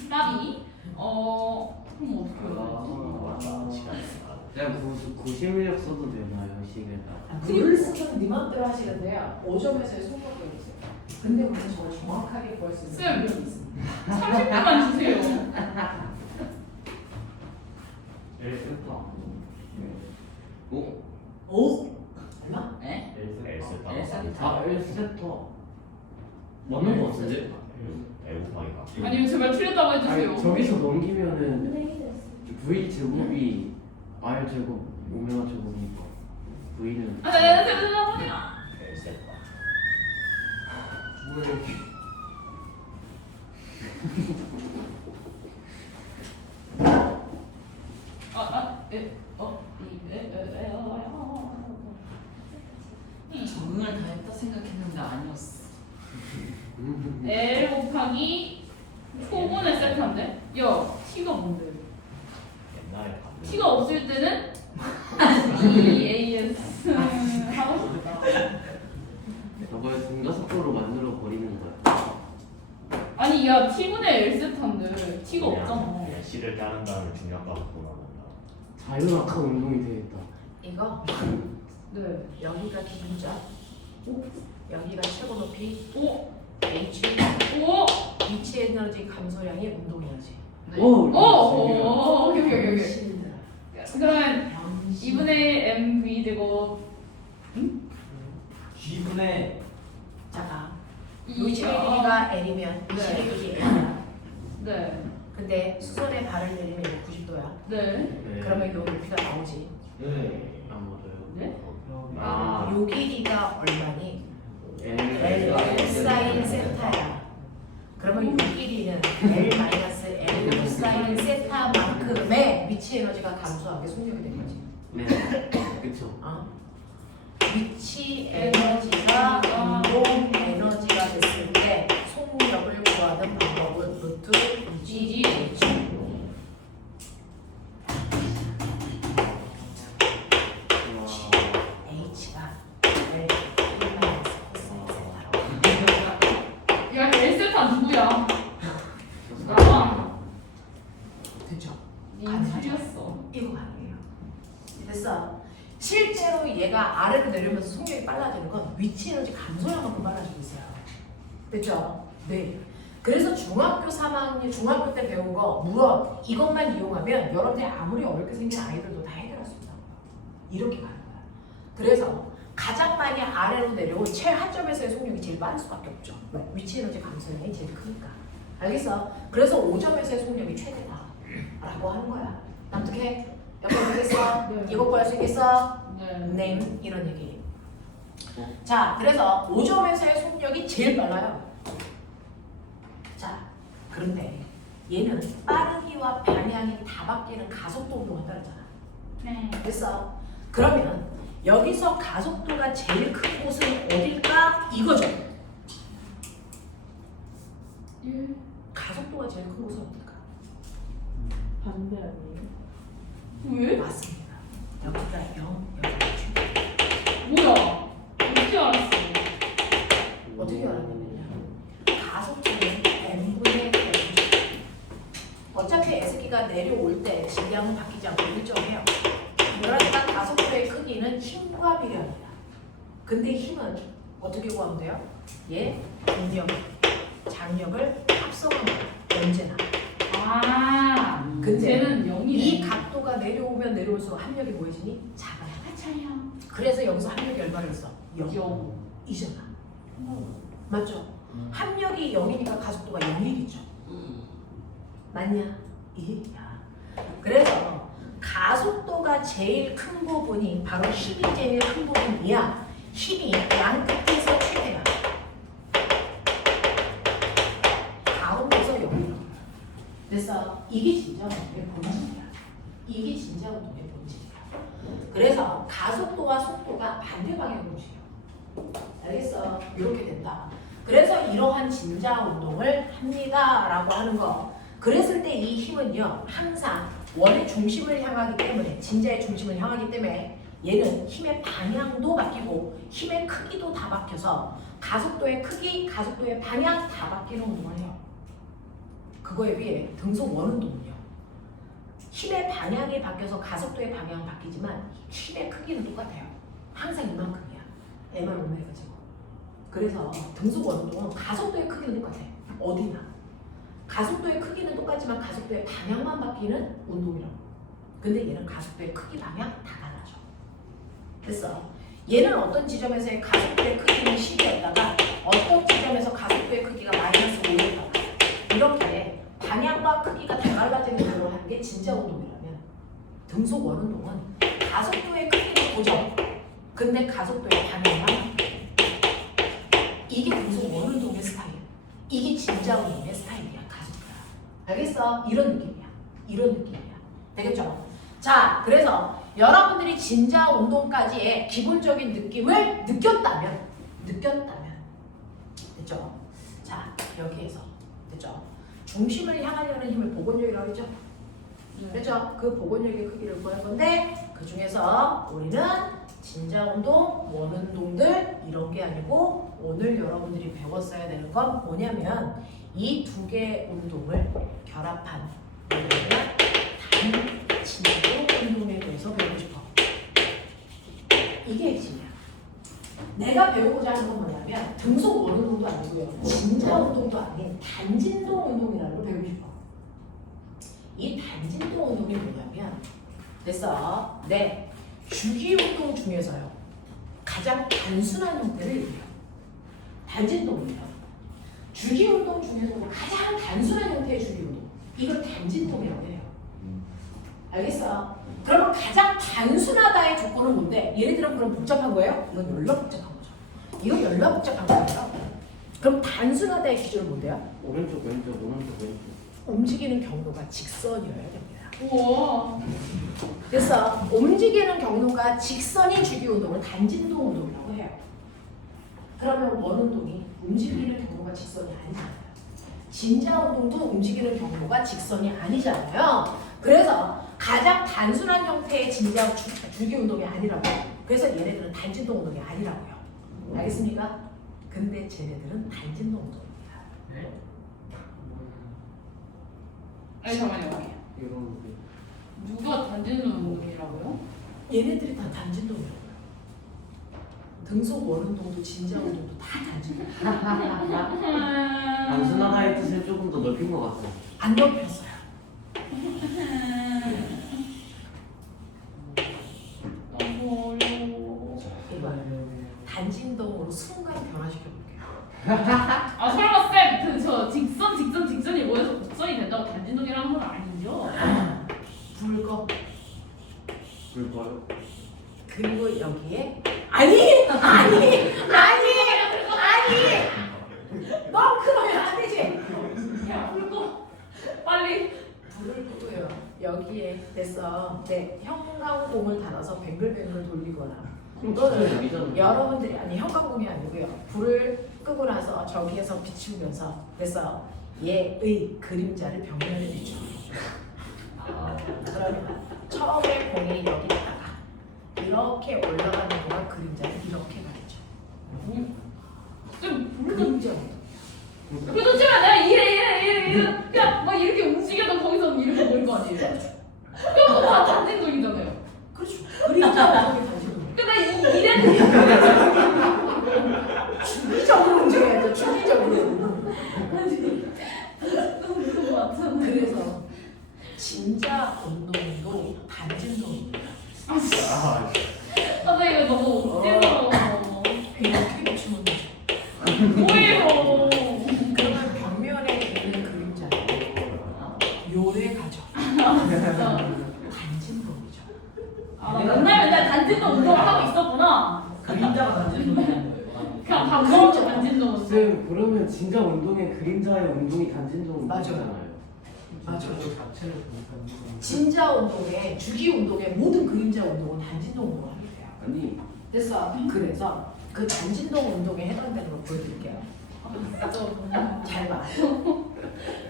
나비. 그럼 어떻게 해야 되지? 시간 그냥 90력 써도 되나요? 시계다. 글을 쓰면 네 맘대로 하시는데요. 5점에서의 속력도 있어요. 근데 우리는 정말 정확하게 구할 수 있는 쌤. 능력이 있습니다. 30분만 주세요. 오? 오? 얼마? 네? L세타. 아, 1세터. 맞는 거 같은데? L 곱하기가. 아니면 제발 틀렸다고 해주세요. 아니, 저기서 넘기면은 V 제곱이 R 제곱 오메가 제곱이니까 V는 L세타. 왜 이렇게 적응을 다 했다 생각했는데 아니었어. L 곱하기 초분의 세타인데? 야, T가 뭔데? 옛날에 봤는데 T가 없을 때는 EAS 하고 싶다. 저걸 등가속도로 만들어 버리는 거야. 아니 야 T분의 L 세타인데 T가 없잖아. 그냥 C를 자른 다음에 중력과 갖고 나간다. 자유낙하 운동이 되겠다. 이거 네. 여기가 기준자, 여기가 최고 높이, 오, H, 오, 위치 에너지 감소량이 운동 에너지. 오! 오, 오케이. 병신들. 그러면 병신. 2분의 mv 되고 G분의 자가 이- 위치의 길이가 L이면 네. 위치의 길이 L이야. 네, 근데 수선에 발을 내리면 90도야. 네, 네. 그러면 요 높이가 나오지. 네. 안 맞아요. 네. 아, 요 길이가 얼마니? L L 사인 세타야. 그러면 요 길이는 L 마이너스 L 사인 세타만큼의 위치 에너지가 감소하게 속력이 된 거지. 네. 그쵸. 어? 위치 에너지가 운동 에너지가 됐을 때 속력을 구하는 방법은 루트 GG. H가 L 마이너스 코사인 세타로. 야 L 세타 누구야? 나와. 됐죠? 닌 틀렸어. 이거 가능해요. 됐어. 실제로 얘가 아래로 내려오면서 속력이 빨라지는 건 위치 에너지 감소량만큼 빨라지고 있어요. 됐죠? 네. 그래서 중학교 3학년, 중학교 때 배운 거 물론 이것만 이용하면 여러분들이 아무리 어렵게 생긴 아이들도 다 해결할 수 있다고. 이렇게 가는 거야. 그래서 가장 많이 아래로 내려온 최하점에서의 속력이 제일 빠를 수밖에 없죠. 왜? 위치 에너지 감소량이 제일 크니까. 알겠어? 그래서 5점에서의 속력이 최대다. 라고 하는 거야. 납득해? 옆에 되겠어? 네. 이거 구할 수 있겠어? 네. name 이런 얘기. 자, 그래서 5점에서의 속력이 제일 빨라요. 자, 그런데 얘는 빠르기와 방향이 다 바뀌는 가속도 운동을 따르잖아. 네. 됐어? 그러면 여기서 가속도가 제일 큰 곳은 어딜까? 이거죠. 가속도가 제일 큰 곳은 어딜까? 반대 아니에요? 왜? 맞습니다. 여기가 0, 여기가 최고. 뭐야? 어떻게 알았어? 어떻게 알았냐면요. 가속도는 n분의 L. 어차피 S기가 내려올 때 질량은 바뀌지 않고 일정해요. 그러니까 가속도의 크기는 힘과 비례합니다. 근데 힘은 어떻게 구하면 돼요? 얘 동력, 장력을 합성하면 언제나. 아, 근데 쟤는 0이네. 이 각도가 내려오면 내려올수록 합력이 뭐해지니? 작아요. 하차야. 그래서 여기서 합력이 얼마를 써? 0. 0. 이잖아. 맞죠? 합력이 0이니까 가속도가 0이겠죠. 맞냐? 이야. 그래서 가속도가 제일 큰 부분이 바로 힘이 제일 큰 부분이야. 힘이 양 끝에서 최대야. 가운데서 0이야. 그래서 이게 진짜 운동의 본질이야. 이게 진짜 운동의 본질이야. 그래서 가속도와 속도가 반대 방향으로 움직여. 알겠어? 이렇게 된다. 그래서 이러한 진자 운동을 합니다라고 하는 거. 그랬을 때 이 힘은요 항상 원의 중심을 향하기 때문에 진자의 중심을 향하기 때문에 얘는 힘의 방향도 바뀌고 힘의 크기도 다 바뀌어서 가속도의 크기, 가속도의 방향 다 바뀌는 운동을 해요. 그거에 비해 등속 원운동은요 힘의 방향이 바뀌어서 가속도의 방향은 바뀌지만 힘의 크기는 똑같아요. 항상 이만큼이야. M을 오메가지고. 그래서 등속 원운동은 가속도의 크기는 똑같아. 어디나. 가속도의 크기는 똑같지만 가속도의 방향만 바뀌는 운동이라고. 근데 얘는 가속도의 크기 방향 다 달라져. 됐어. 얘는 어떤 지점에서의 가속도의 크기는 10이었다가 어떤 지점에서 가속도의 크기가 마이너스 5였다가 이렇게 방향과 크기가 다 달라지는 운동을 하는 게 진짜 운동이라면 등속 원운동은 가속도의 크기는 고정. 근데 가속도의 방향만 이게 등속 원운동의 스타일. 이게 진짜 운동의 스타일이야. 알겠어? 이런 느낌이야. 이런 느낌이야. 되겠죠? 자, 그래서 여러분들이 진자 운동까지의 기본적인 느낌을 느꼈다면 됐죠? 자, 여기에서 됐죠? 중심을 향하려는 힘을 복원력이라고 했죠. 네. 그렇죠? 그 복원력의 크기를 구할 건데 그 중에서 우리는 진자운동, 원운동들 이런 게 아니고 오늘 여러분들이 배웠어야 되는 건 뭐냐면 이 두 개의 운동을 결합한 단진동 운동에 대해서 배우고 싶어. 이게 핵심이야. 내가 배우고자 하는 건 뭐냐면 등속 원운동도 아니고요. 진자운동도 아닌 단진동 운동이라는 걸 배우고 싶어. 이 단진동 운동이 뭐냐면 됐어. 네. 주기 운동 중에서요. 가장 단순한 형태를 얘기해요. 단진동이에요. 주기 운동 중에서도 가장 단순한 형태의 주기 운동. 이걸 단진동이라고 해요. 알겠어? 그러면 가장 단순하다의 조건은 뭔데? 얘네들은 그럼 복잡한 거예요? 이건 연락 복잡한 거죠. 이건 연락 복잡한 거예요. 그럼 단순하다의 기준은 뭔데요? 오른쪽 왼쪽 오른쪽 왼쪽. 움직이는 경로가 직선이어야 됩니다. 우와. 그래서 움직이는 경로가 직선인 주기 운동을 단진동 운동이라고 해요. 그러면 원운동이 움직이는 경로가 직선이 아니잖아요. 진자 운동도 움직이는 경로가 직선이 아니잖아요. 그래서 가장 단순한 형태의 진자 주기 운동이 아니라고. 그래서 얘네들은 단진동 운동이 아니라고요. 알겠습니까? 근데 쟤네들은 단진동 운동입니다. 네? 아니 잠깐만요. 이런 누가 단진동 운동이라고요? 얘네들이 다 단진동이라고요. 등속 원운동도 진자 운동도 다 단진동. 단순하다의 뜻을 조금 더 넓힌 것 같아요. 안 넓혔어요. 너무 어려워. 이봐. 단진동으로 순간 변화시켜 볼게요. 아 설마 쌤, 저 직선이 모여서 곡선이 된다고 단진동이라는 건 아니죠? 불거. 불까요? 그리고 여기에 아니 너 그러면 안 되지. 야 불고 빨리. 불을 끄고요. 여기에 됐어. 네, 형광공을 달아서 뱅글뱅글 돌리거나 또는 여기잖아요. 여러분들이 아니 형광공이 아니고요. 불을 끄고 나서 저기에서 비추면서 됐어. 얘의 그림자를 벽면에 비춰. 그러면 처음에 공이 여기다가 이렇게 올라가는 동안 그림자를 이렇게 가리죠. 좀 불고. 그림자. 그래도 제가 내가 이래 그냥 막 이렇게 움직여도 거기서 이렇게 보는 거 아니에요? 그럼 다 단진동이잖아요. 그렇죠. 그림자 운동이 단순. 근데 이래는 주기적으로 움직여야죠. 주기적으로. 그거 맞잖아요. 그래서 진짜 운동도 단진동입니다. 선생님 이거 너무 억지스러워. 이렇게 비추면 되죠. 뭐예요? 그러면 벽면에 있는 그림자를 요래 가죠. 단진동이죠. 아, 나 맨날 단진동 운동을 하고 있었구나. 그림자가 단진동인 거예요. 그냥 방금 단진동 운동. 쌤 그러면 진짜 운동의 그림자의 운동이 단진동 맞아요. 운동이잖아요. 맞아요. 그 자체를 보니까 진자 운동의 주기 운동의 모든 그림자 운동은 단진동 운동을 하게 돼요. 아니 됐어. 그래서 그 단진동 운동에 해당되는 걸 보여드릴게요. 잘 봐.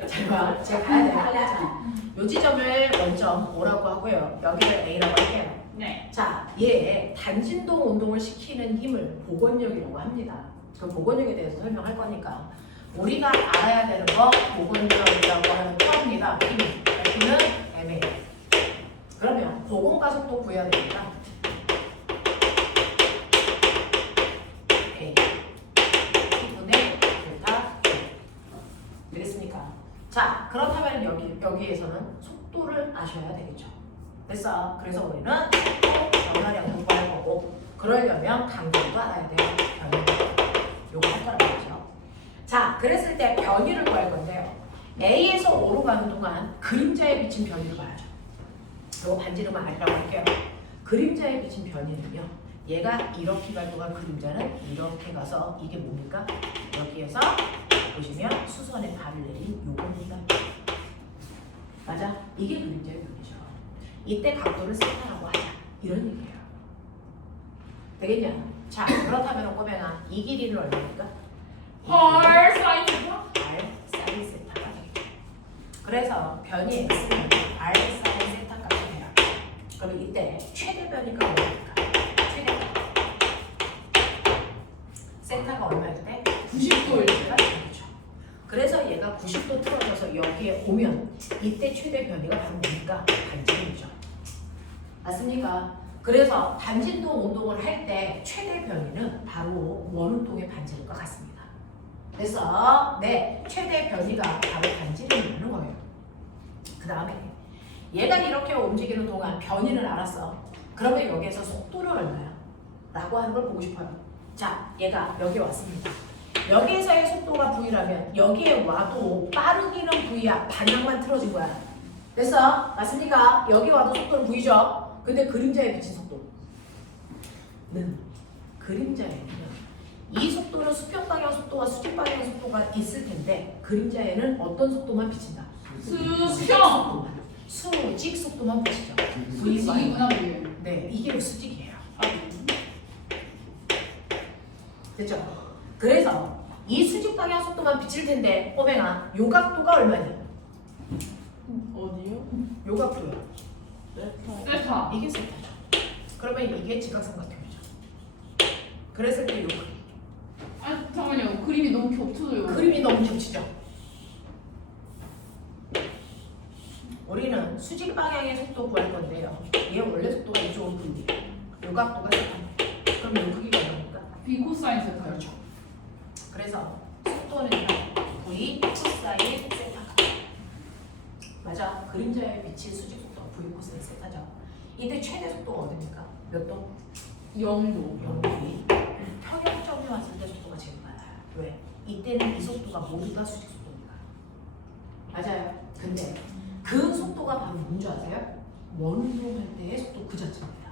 잘 봐. 제가 가야 돼요. 빨리 하자. 요 지점을 원점 O라고 하고요. 여기를 A라고 할게요. 네. 자, 얘 단진동 운동을 시키는 힘을 복원력이라고 합니다. 그 복원력에 대해서 설명할 거니까 우리가 알아야 되는 거 복원력이라고 하는 터입니다. 힘은 M이에요. 그러면 복원가속도 구해야 되니까 A T분의 델타 되겠습니까? 자, 그렇다면 여기에서는 속도를 아셔야 되겠죠. 됐어. 그래서 우리는 변화량도 구할 거고 그러려면 간격도 알아야 돼요. 변화. 요거 할 거란 말이죠. 자, 그랬을 때 변위를 구할 건데요. A에서 O로 가는 동안 그림자에 비친 변위를 봐야죠. 요거 반지름은 R이라고 할게요. 그림자에 비친 변위는요. 얘가 이렇게 갈 동안 그림자는 이렇게 가서 이게 뭡니까? 여기에서 보시면 수선에 발을 내린 요겁니다. 맞아? 이게 그림자의 변이죠. 이때 각도를 세타라고 하자. 이런 얘기예요. 되겠냐? 자, 그렇다면 꼬매나 이 길이는 얼마입니까? 헐 사이즈가? R 사인 세타가 되겠죠. 그래서 변이 x는 r 사인 세타 값이 돼요. 그럼 이때 최대 변이가 얼마일까? 최대 세타가 얼마일 때? 90도일 때. 그렇죠. 그래서 얘가 90도 틀어져서 여기에 오면 이때 최대 변이가 바로 뭡니까? 반지름이죠. 맞습니까? 그래서 반진동 운동을 할 때 최대 변이는 바로 원운동의 반지름과 같습니다. 그래서 네, 최대 변이가 바로 반지름이라는 거예요. 그 다음에 얘가 이렇게 움직이는 동안 변이를 알았어. 그러면 여기에서 속도는 얼마야? 라고 하는 걸 보고 싶어요. 자, 얘가 여기 왔습니다. 여기에서의 속도가 V라면 여기에 와도 빠르기는 V야. 방향만 틀어진 거야. 됐어? 맞습니까? 여기 와도 속도는 V죠? 근데 그림자에 비친 속도는 그림자에는요. 이 속도는 수평 방향 속도와 수직 방향 속도가 있을 텐데 그림자에는 어떤 속도만 비친다? 수평. 수직 속도만 비치죠. 수직이구나 그게. 네, 이게 수직이에요. 아, 됐죠? 그래서 이 수직 방향 속도만 비칠 텐데 꼬맹아, 요 각도가 얼마냐? 어디요? 요 각도요. 세타. 세타. 이게 세타죠. 그러면 이게 직각삼각형이죠. 그랬을 때 요 그림. 아 잠깐만요. 그림이 너무 겹쳐져요. 그림이 너무 겹치죠? 우리는 수직 방향의 속도 구할 건데요. 얘 원래 속도가 이쪽으로 V예요. 요 각도가 세타입니다. 그럼 요 크기가 얼마입니까? B 코사인 세타요. 그렇죠. 그래서 속도는 V 코사인 세타. 맞아. 그림자에 비친 수직 속도가 V 코사인 세타죠. 이때 최대 속도가 어딥니까? 몇 도? 0도. 0도. 평형점이 왔을 때 속도가 제일 많아요. 왜? 이때는 이 속도가 모두 다 수직 속도입니다. 맞아요. 근데 그 속도가 바로 뭔지 아세요? 원운동할 때의 속도 그 자체입니다.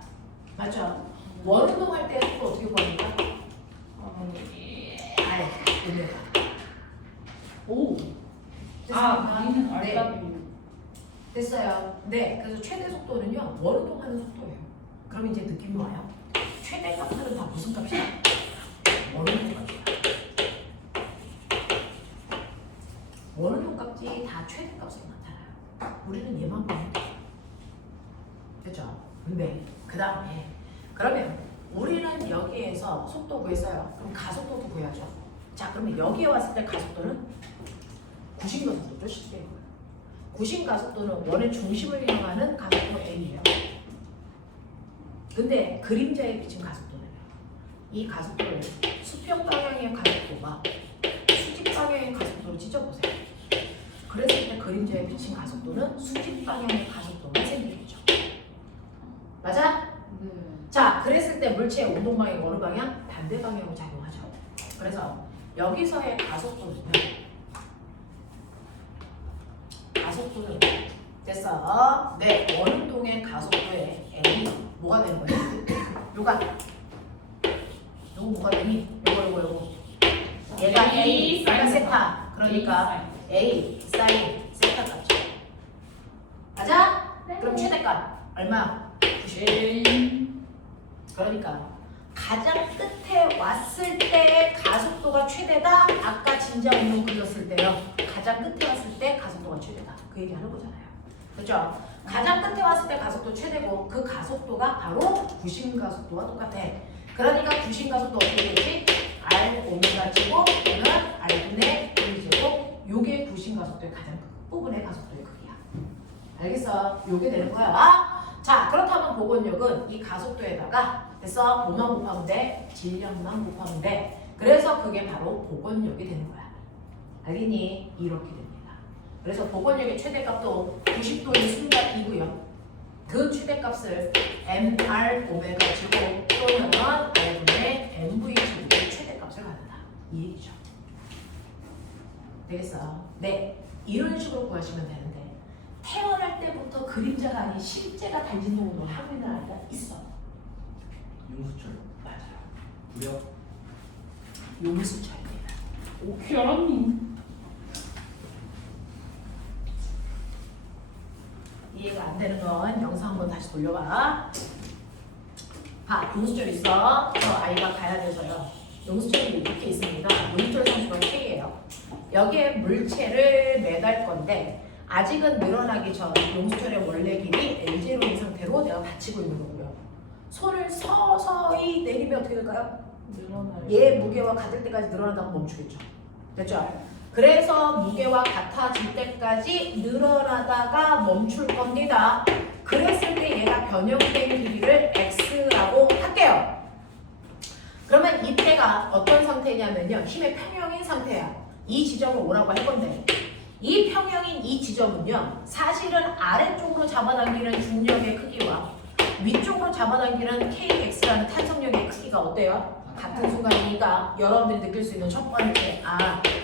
맞죠? 원운동할 때의 속도 어떻게 구합니까? R, 오메가. 오. 됐습니까? B는 네. R답이. 됐어요. 네, 그래서 최대 속도는요 원운동하는 속도예요. 그럼 이제 느낌이 와요. 최대 값들은 다 무슨 값이야? 원운동 값이야. 원운동 값이 다 최대 값으로 나타나요. 우리는 얘만 보면 돼. 됐죠? 근데 그 다음에 그러면 우리는 여기에서 속도 구했어요. 그럼 가속도도 구해야죠. 자, 그러면 여기에 왔을 때 가속도는 구심가속도죠, 실제. 구심가속도는 원의 중심을 향하는 가속도 N이에요. 근데 그림자에 비친 가속도는요. 이 가속도를 수평 방향의 가속도와 수직 방향의 가속도로 찢어보세요. 그랬을 때 그림자에 비친 가속도는 수직 방향의 가속도가 생기겠죠. 맞아? 네. 자, 그랬을 때 물체의 운동 방향이 어느 방향? 반대 방향으로 작용하죠. 그래서 여기서의 가속도는요. 가속도는 됐어. 네, 원운동의 가속도의 N이 뭐가 되는 거예요? 요가 요거 뭐가 되니? 요거 얘가 A 사인 세타. 그러니까 A 사인 세타 값이죠. 맞아? 그럼 최대값 얼마? 90. 그러니까 가장 끝에 왔을 때 가속도가 최대다. 아까 진자 운동 그렸을 때요. 가장 끝에 왔을 때 가속도가 최대다. 그 얘기 하는 거잖아요. 그렇죠? 가장 끝에 왔을 때 가속도 최대고 그 가속도가 바로 구심 가속도와 똑같아. 그러니까 구심 가속도 어떻게 되지? R 오메가 제곱 또는 R분의 1 제곱. 요게 구심 가속도의 가장 끝부분의 가속도의 크기야. 알겠어? 요게 되는 거야. 자, 그렇다면 복원력은 이 가속도에다가 됐어? 뭐만 곱하면 돼? 질량만 곱하면 돼. 그래서 그게 바로 복원력이 되는 거야. 알겠니? 이렇게 됩니다. 그래서 복원력의 최대값도 90도의 순간이고요. 그 최대값을 mr 오메가 제곱 또는 r분의 mv 제곱의 최대값을 갖는다. 이 얘기죠. 되겠어? 네. 이런 식으로 구하시면 되는데 태어날 때부터 그림자가 아닌 실제가 단진동으로 하고 있는 아이가 있어. 용수철. 맞아요. 무려 용수철입니다. 오케이 알았니? 이해가 안 되는 건 영상 한번 다시 돌려봐. 봐, 용수철 있어. 저 아이가 가야 돼서요. 용수철이 이렇게 있습니다. 용수철 상수가 K예요. 여기에 물체를 매달 건데 아직은 늘어나기 전 용수철의 원래 길이 L0인 상태로 내가 받치고 있는 거고요. 손을 서서히 내리면 어떻게 될까요? 늘어나요. 얘 무게와 같을 때까지 늘어난다고 멈추겠죠. 됐죠? 그래서 무게와 같아질 때까지 늘어나다가 멈출 겁니다. 그랬을 때 얘가 변형된 길이를 x라고 할게요. 그러면 이때가 어떤 상태냐면요. 힘의 평형인 상태야. 이 지점을 오라고 할 건데 이 평형인 이 지점은요. 사실은 아래쪽으로 잡아당기는 중력의 크기와 위쪽으로 잡아당기는 kx라는 탄성력의 크기가 어때요? 같은 순간이니까 여러분들이 느낄 수 있는 첫 번째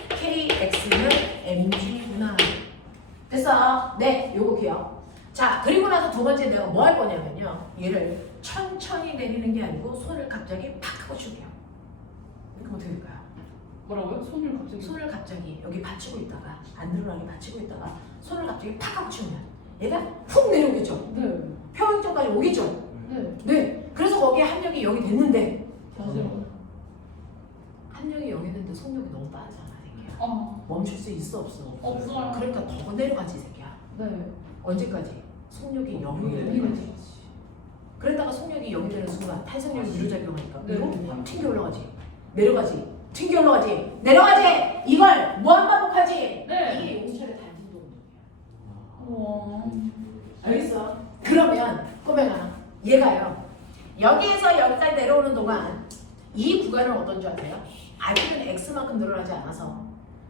kx는 mg구나. 됐어? 네, 요거 기억. 자, 그리고 나서 두 번째 내가 뭐 할 거냐면요. 얘를 천천히 내리는 게 아니고 손을 갑자기 팍 하고 줄게요. 그럼 어떻게 될까요? 뭐라고요? 손을 갑자기 여기 받치고 있다가 안 늘어나게 받치고 있다가 손을 갑자기 팍 하고 치면 얘가 훅 내려오겠죠? 네. 평행점까지 오겠죠? 네. 네. 그래서 거기에 합력이 0이 됐는데 다시 합력이 0이 됐는데 속력이 너무 빠르잖아, 새끼야. 아, 멈출 수 있어 없어? 없어요. 그러니까 더 내려가지, 새끼야. 네. 언제까지? 속력이 0이 되는 거지. 그랬다가 속력이 0이 되는 순간 탄성력이 위로작용하니까 네. 위로 튕겨 올라가지. 내려가지. 튕겨 올라가지. 내려가지. 이걸 무한 반복하지. 네. 이게 용수철의 단진동력이야. 우와. 알겠어? 그러면 꼬맹아 얘가요. 여기에서 여기까지 내려오는 동안 이 구간은 어떤 줄 아세요? 아직은 x만큼 늘어나지 않아서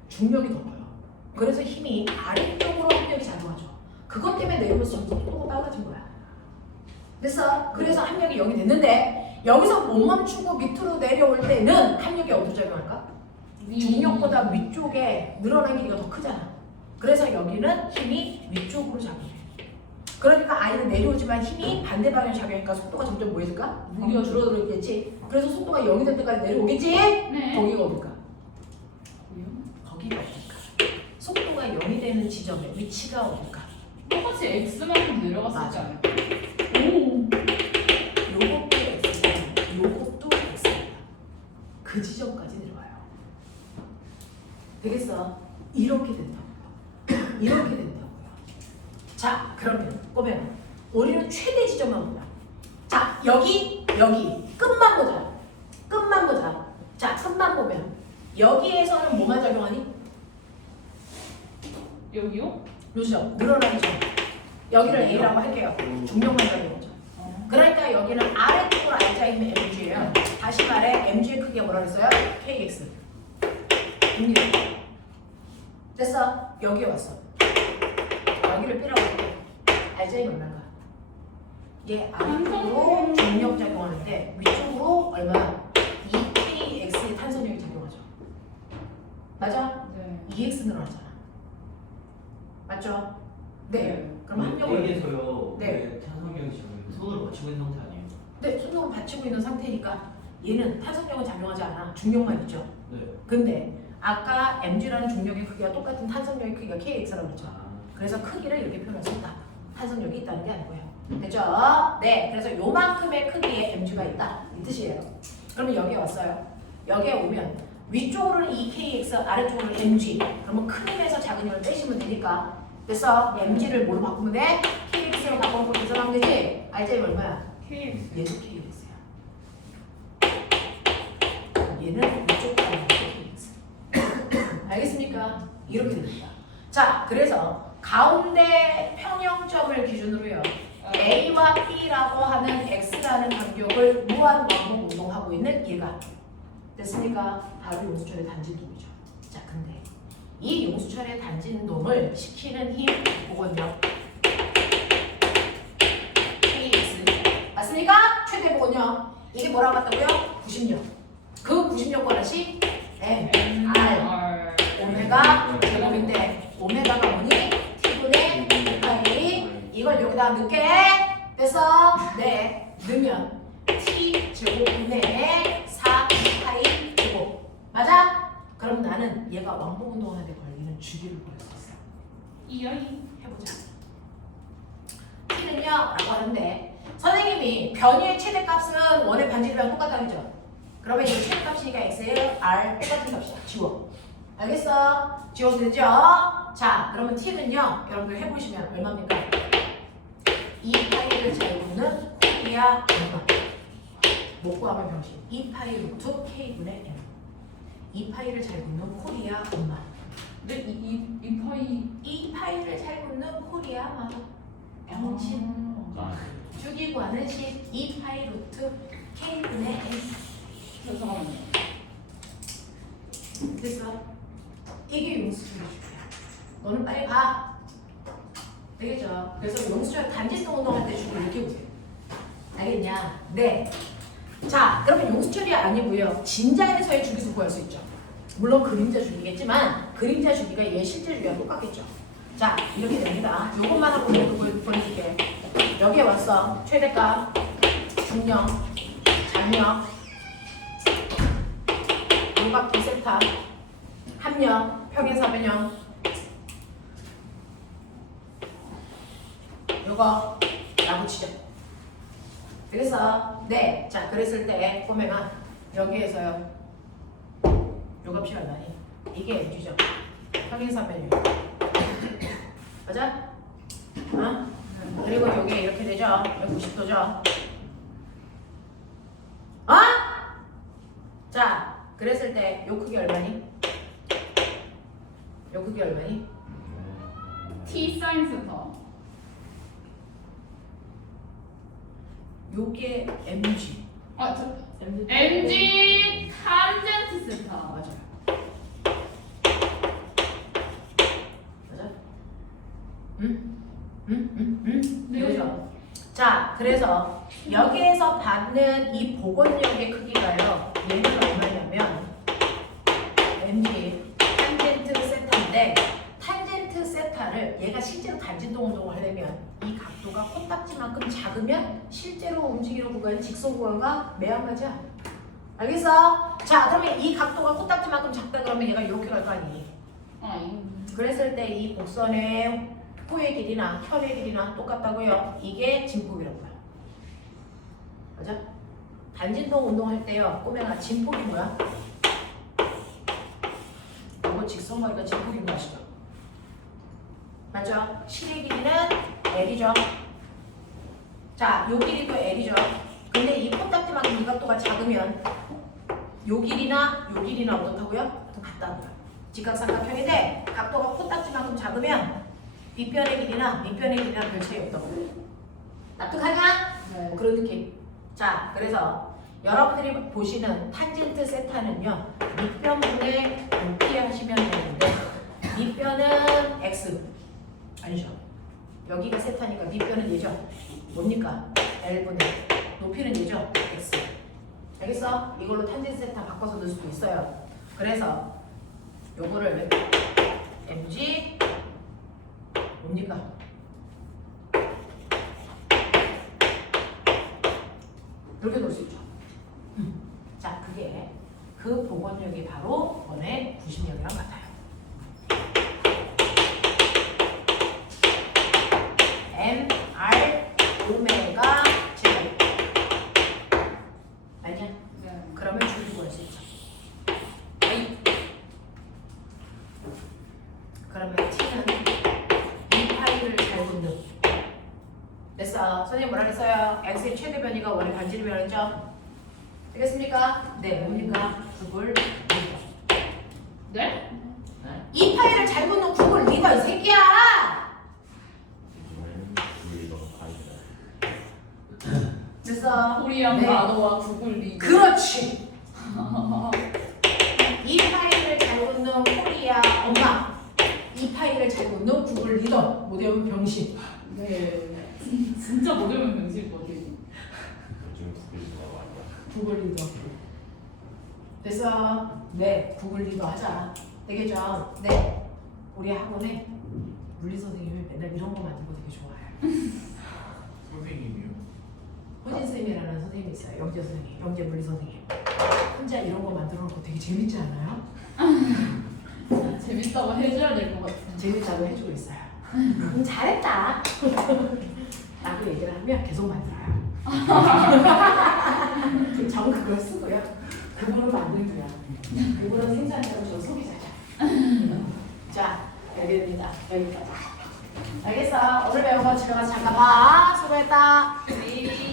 중력이 더 커요. 그래서 힘이 아래쪽으로 합력이 작용하죠. 그것 때문에 내려오면서 속도가 빨라진 거야. 됐어? 그래서 합력이 0이 됐는데 여기서 못 멈추고 밑으로 내려올 때는 합력이 어디로 작용할까? 중력보다 위쪽에 늘어난 길이가 더 크잖아. 그래서 여기는 힘이 위쪽으로 작용해. 그러니까 아이는 내려오지만 힘이 반대 방향 작용하니까 속도가 점점 뭐해질까? 느려 줄어들겠지. 그래서 속도가 0이 될 때까지 내려오겠지? 네. 거기가 어딜까? 거기가 어딜까? 속도가 0이 되는 지점의 위치가 어딜까? 똑같이 x만큼 내려갔을 때 맞아. 아닐까요? 오. 요것도 X고 요것도 X입니다. 그 지점까지 내려와요. 되겠어? 이렇게 된다고요. 이렇게 된다고요. 자, 그러면 꼬매요. 우리는 최대 지점만 보자. 자, 여기 끝만 보자. 끝만 보자. 자, 끝만 보면 여기에서는 뭐만 작용하니? 여기요? 요죠. 늘어나는 점. 여기를 A라고 할게요. 중력만 작용하죠. 그러니까 여기는 아래쪽으로 R자인 mg예요. 다시 말해 mg의 크기가 뭐라 그랬어요? kx. 입니다. 됐어? 여기에 왔어. 여기를 B라고 할게. R자인 얼마인가? 얘 아래쪽으로 중력 작용하는데 위쪽으로 얼마야? 2kx의 탄성력이 작용하죠. 맞아? 네. 2x 늘어나잖아. 맞죠? 네. 그럼 합력을 여기에서요. 네. 네. 탄성력이 지금 손을 맞추고 있는 상태 아니에요? 네, 손목을 받치고 있는 상태니까 얘는 탄성력은 작용하지 않아. 중력만 있죠. 네. 근데 아까 mg라는 중력의 크기와 똑같은 탄성력의 크기가 kx라고 그랬죠. 아, 그래서 크기를 이렇게 표현할 수 있다. 탄성력이 있다는 게 아니고요. 됐죠? 네, 그래서 요만큼의 크기의 mg가 있다. 이 뜻이에요. 그러면 여기에 왔어요. 여기에 오면 위쪽으로는 2kx, 아래쪽으로는 mg. 그러면 큰 힘에서 작은 힘을 빼시면 되니까. 그래서 mg를 뭐로 바꾸면 돼? kx로 바꿔놓고 계산하면 되지? 알지? 얼마야? kx. 얘도 KX야. 얘는 이쪽 방향 KX. 알겠습니까? 이렇게 됩니다. 자, 그래서 가운데 평형점을 기준으로요. A와 B라고 하는 X라는 간격을 무한 왕복 운동하고 있는 얘가 됐습니까? 바로 용수철의 단진동이죠. 자, 근데 이 용수철의 단진동을 시키는 힘 보건력 KX 맞습니까? 최대 보건력 이게 뭐라고 한다고요? 90력. 그 90력 관하시 M, R 오메가 제곱인데 오메가가 뭐니? T분의 2파이 이걸 여기다 넣게 됐어? 네 넣으면 T 제곱분의 4파이 제곱 맞아? 그럼 나는 얘가 왕복 운동하는데 걸리는 주기를 구할 수 있어요. 이하이. 해보자. T는요 라고 하는데 선생님이 변위의 최대값은 원의 반지름이랑 똑같다고 했죠? 그러면 이 최대값이니까 X에 R 똑같은 값이야. 지워. 알겠어? 지워도 되죠? 자, 그러면 t는요. 여러분들 해보시면 얼마입니까? 이 파이를 잘 굽는 코리아 얼마? 못 구하면 병신. 2파이 루트 k분의 m. 이 파이를 잘 굽는 코리아 엄마. 근데 이 파이. 이 파이를 잘 굽는 코리아 마마. 병신. 아. 주기 구하는 식. 2파이 루트 k분의 m. 잠깐만요. 됐어? 이게 용수철의 주기야. 너는 빨리 봐. 되겠죠? 그래서 용수철 단지성 운동할 때 주기 이렇게 보세요. 알겠냐? 네. 자, 그러면 용수철이 아니고요. 진자에서의 주기도 구할 수 있죠. 물론 그림자 주기겠지만 그림자 주기가 얘 실제 주기와 똑같겠죠. 자, 이렇게 됩니다. 요것만 하고 보여줄게. 여기에 왔어. 최대값, 중력, 장력, 용박기 세타, 함력, 평행사변형. 요거 나붙이죠. 그래서 네, 자 그랬을 때 꼬맹아 여기에서요. 요거 필요하다니. 이게 Mg죠. 평행사변형. 맞아? 어? 그리고 요게 이렇게 되죠. 190도죠. 어? 자, 그랬을 때 요 크기 얼마니? 요 크기 얼마니? T 사인 세타. 요게 mg. 아, 저 MG MG 탄젠트 세타. 맞아요. 맞아? 응? 네. 그죠? 자, 그래서 여기에서 받는 이 복원력의 크기가요. 얘는 얼마냐면 mg 탄젠트 세타인데 탄젠트 세타를 얘가 실제로 단진동 운동을 하려면 이 각도가 코딱지만큼 작으면 실제로 움직이는 구간이 직선 구간과 매한가지야. 알겠어? 자, 그러면 이 각도가 코딱지만큼 작다 그러면 얘가 이렇게 갈 거 아니니? 아, 이거. 그랬을 때 이 곡선의 호의 길이나 혈의 길이나 똑같다고요. 이게 진폭이라고요. 맞아? 단진동 운동할 때요. 꼬맹아 진폭이 뭐야? 이거 직선거리가 진폭인 거 아시죠? 맞죠? 실의 길이는 L이죠. 자, 요 길이도 L이죠. 근데 이 코딱지만큼 이 각도가 작으면 요 길이나 어떻다고요? 같다고요. 직각삼각형인데 각도가 코딱지만큼 작으면 빗변의 길이나 밑변의 길이나 별 차이 없다고. 납득하냐? 네. 뭐 그런 느낌. 자, 그래서 여러분들이 보시는 탄젠트 세타는요. 밑변분의 높이 하시면 되는데 밑변은 x 아니죠. 여기가 세타니까 밑변은 얘죠. 뭡니까? L분의 높이는 얘죠. x. 알겠어? 이걸로 탄젠트 세타 바꿔서 넣을 수도 있어요. 그래서 요거를 mg 뭡니까? 이렇게 놓을 수 있죠. 자, 그게 그 복원력이 바로 원의 부심력이랑 같아요. M, R, 오메가, 제곱. 알냐? 네. 그러면 줄을 구할 수 있죠. 그러면 T는 이 파이를 잘 붓는. 됐어. 선생님 뭐라 그랬어요? X의 최대 변이가 원의 반지름이 그랬죠? 되겠습니까? 네, 뭡니까? 구글 리더. 네? 이 파이를 잘 붓는 구글 리더 이 새끼야! 요즘은 우리가 파이다. 됐어. 코리안 네. 바도와 구글 리더. 그렇지. 이 파이를 잘 붓는 코리아 엄마. 이 파이를 잘 붓는 구글 리더. 못 외우면 병신. 네. 진짜 못 외우면 병실 것 같아요. 요즘 구글리가 많이 구글 리더. 됐어. 네, 구글 리더 하자. 되겠죠? 네. 우리 학원에 물리 선생님이 맨날 이런 거 만든 거 되게 좋아해요. 선생님이요? 호진 쌤이라는 선생님이 있어요. 영재 선생님, 영재 물리 선생님. 혼자 이런 거 만들어 놓고 되게 재밌지 않아요? 재밌다고 해줘야 될 것 같아. 재밌다고 해주고 있어요. 잘했다. 라고 얘기를 하면 계속 만들어요. 전 그걸 쓰고요. 그거를 만들고요. 그거는 생산자로 저 소비자죠. 자, 여기입니다. 여기까지. 알겠어? 오늘 배운 거 집에 가서 잠깐 봐. 수고했다. 네.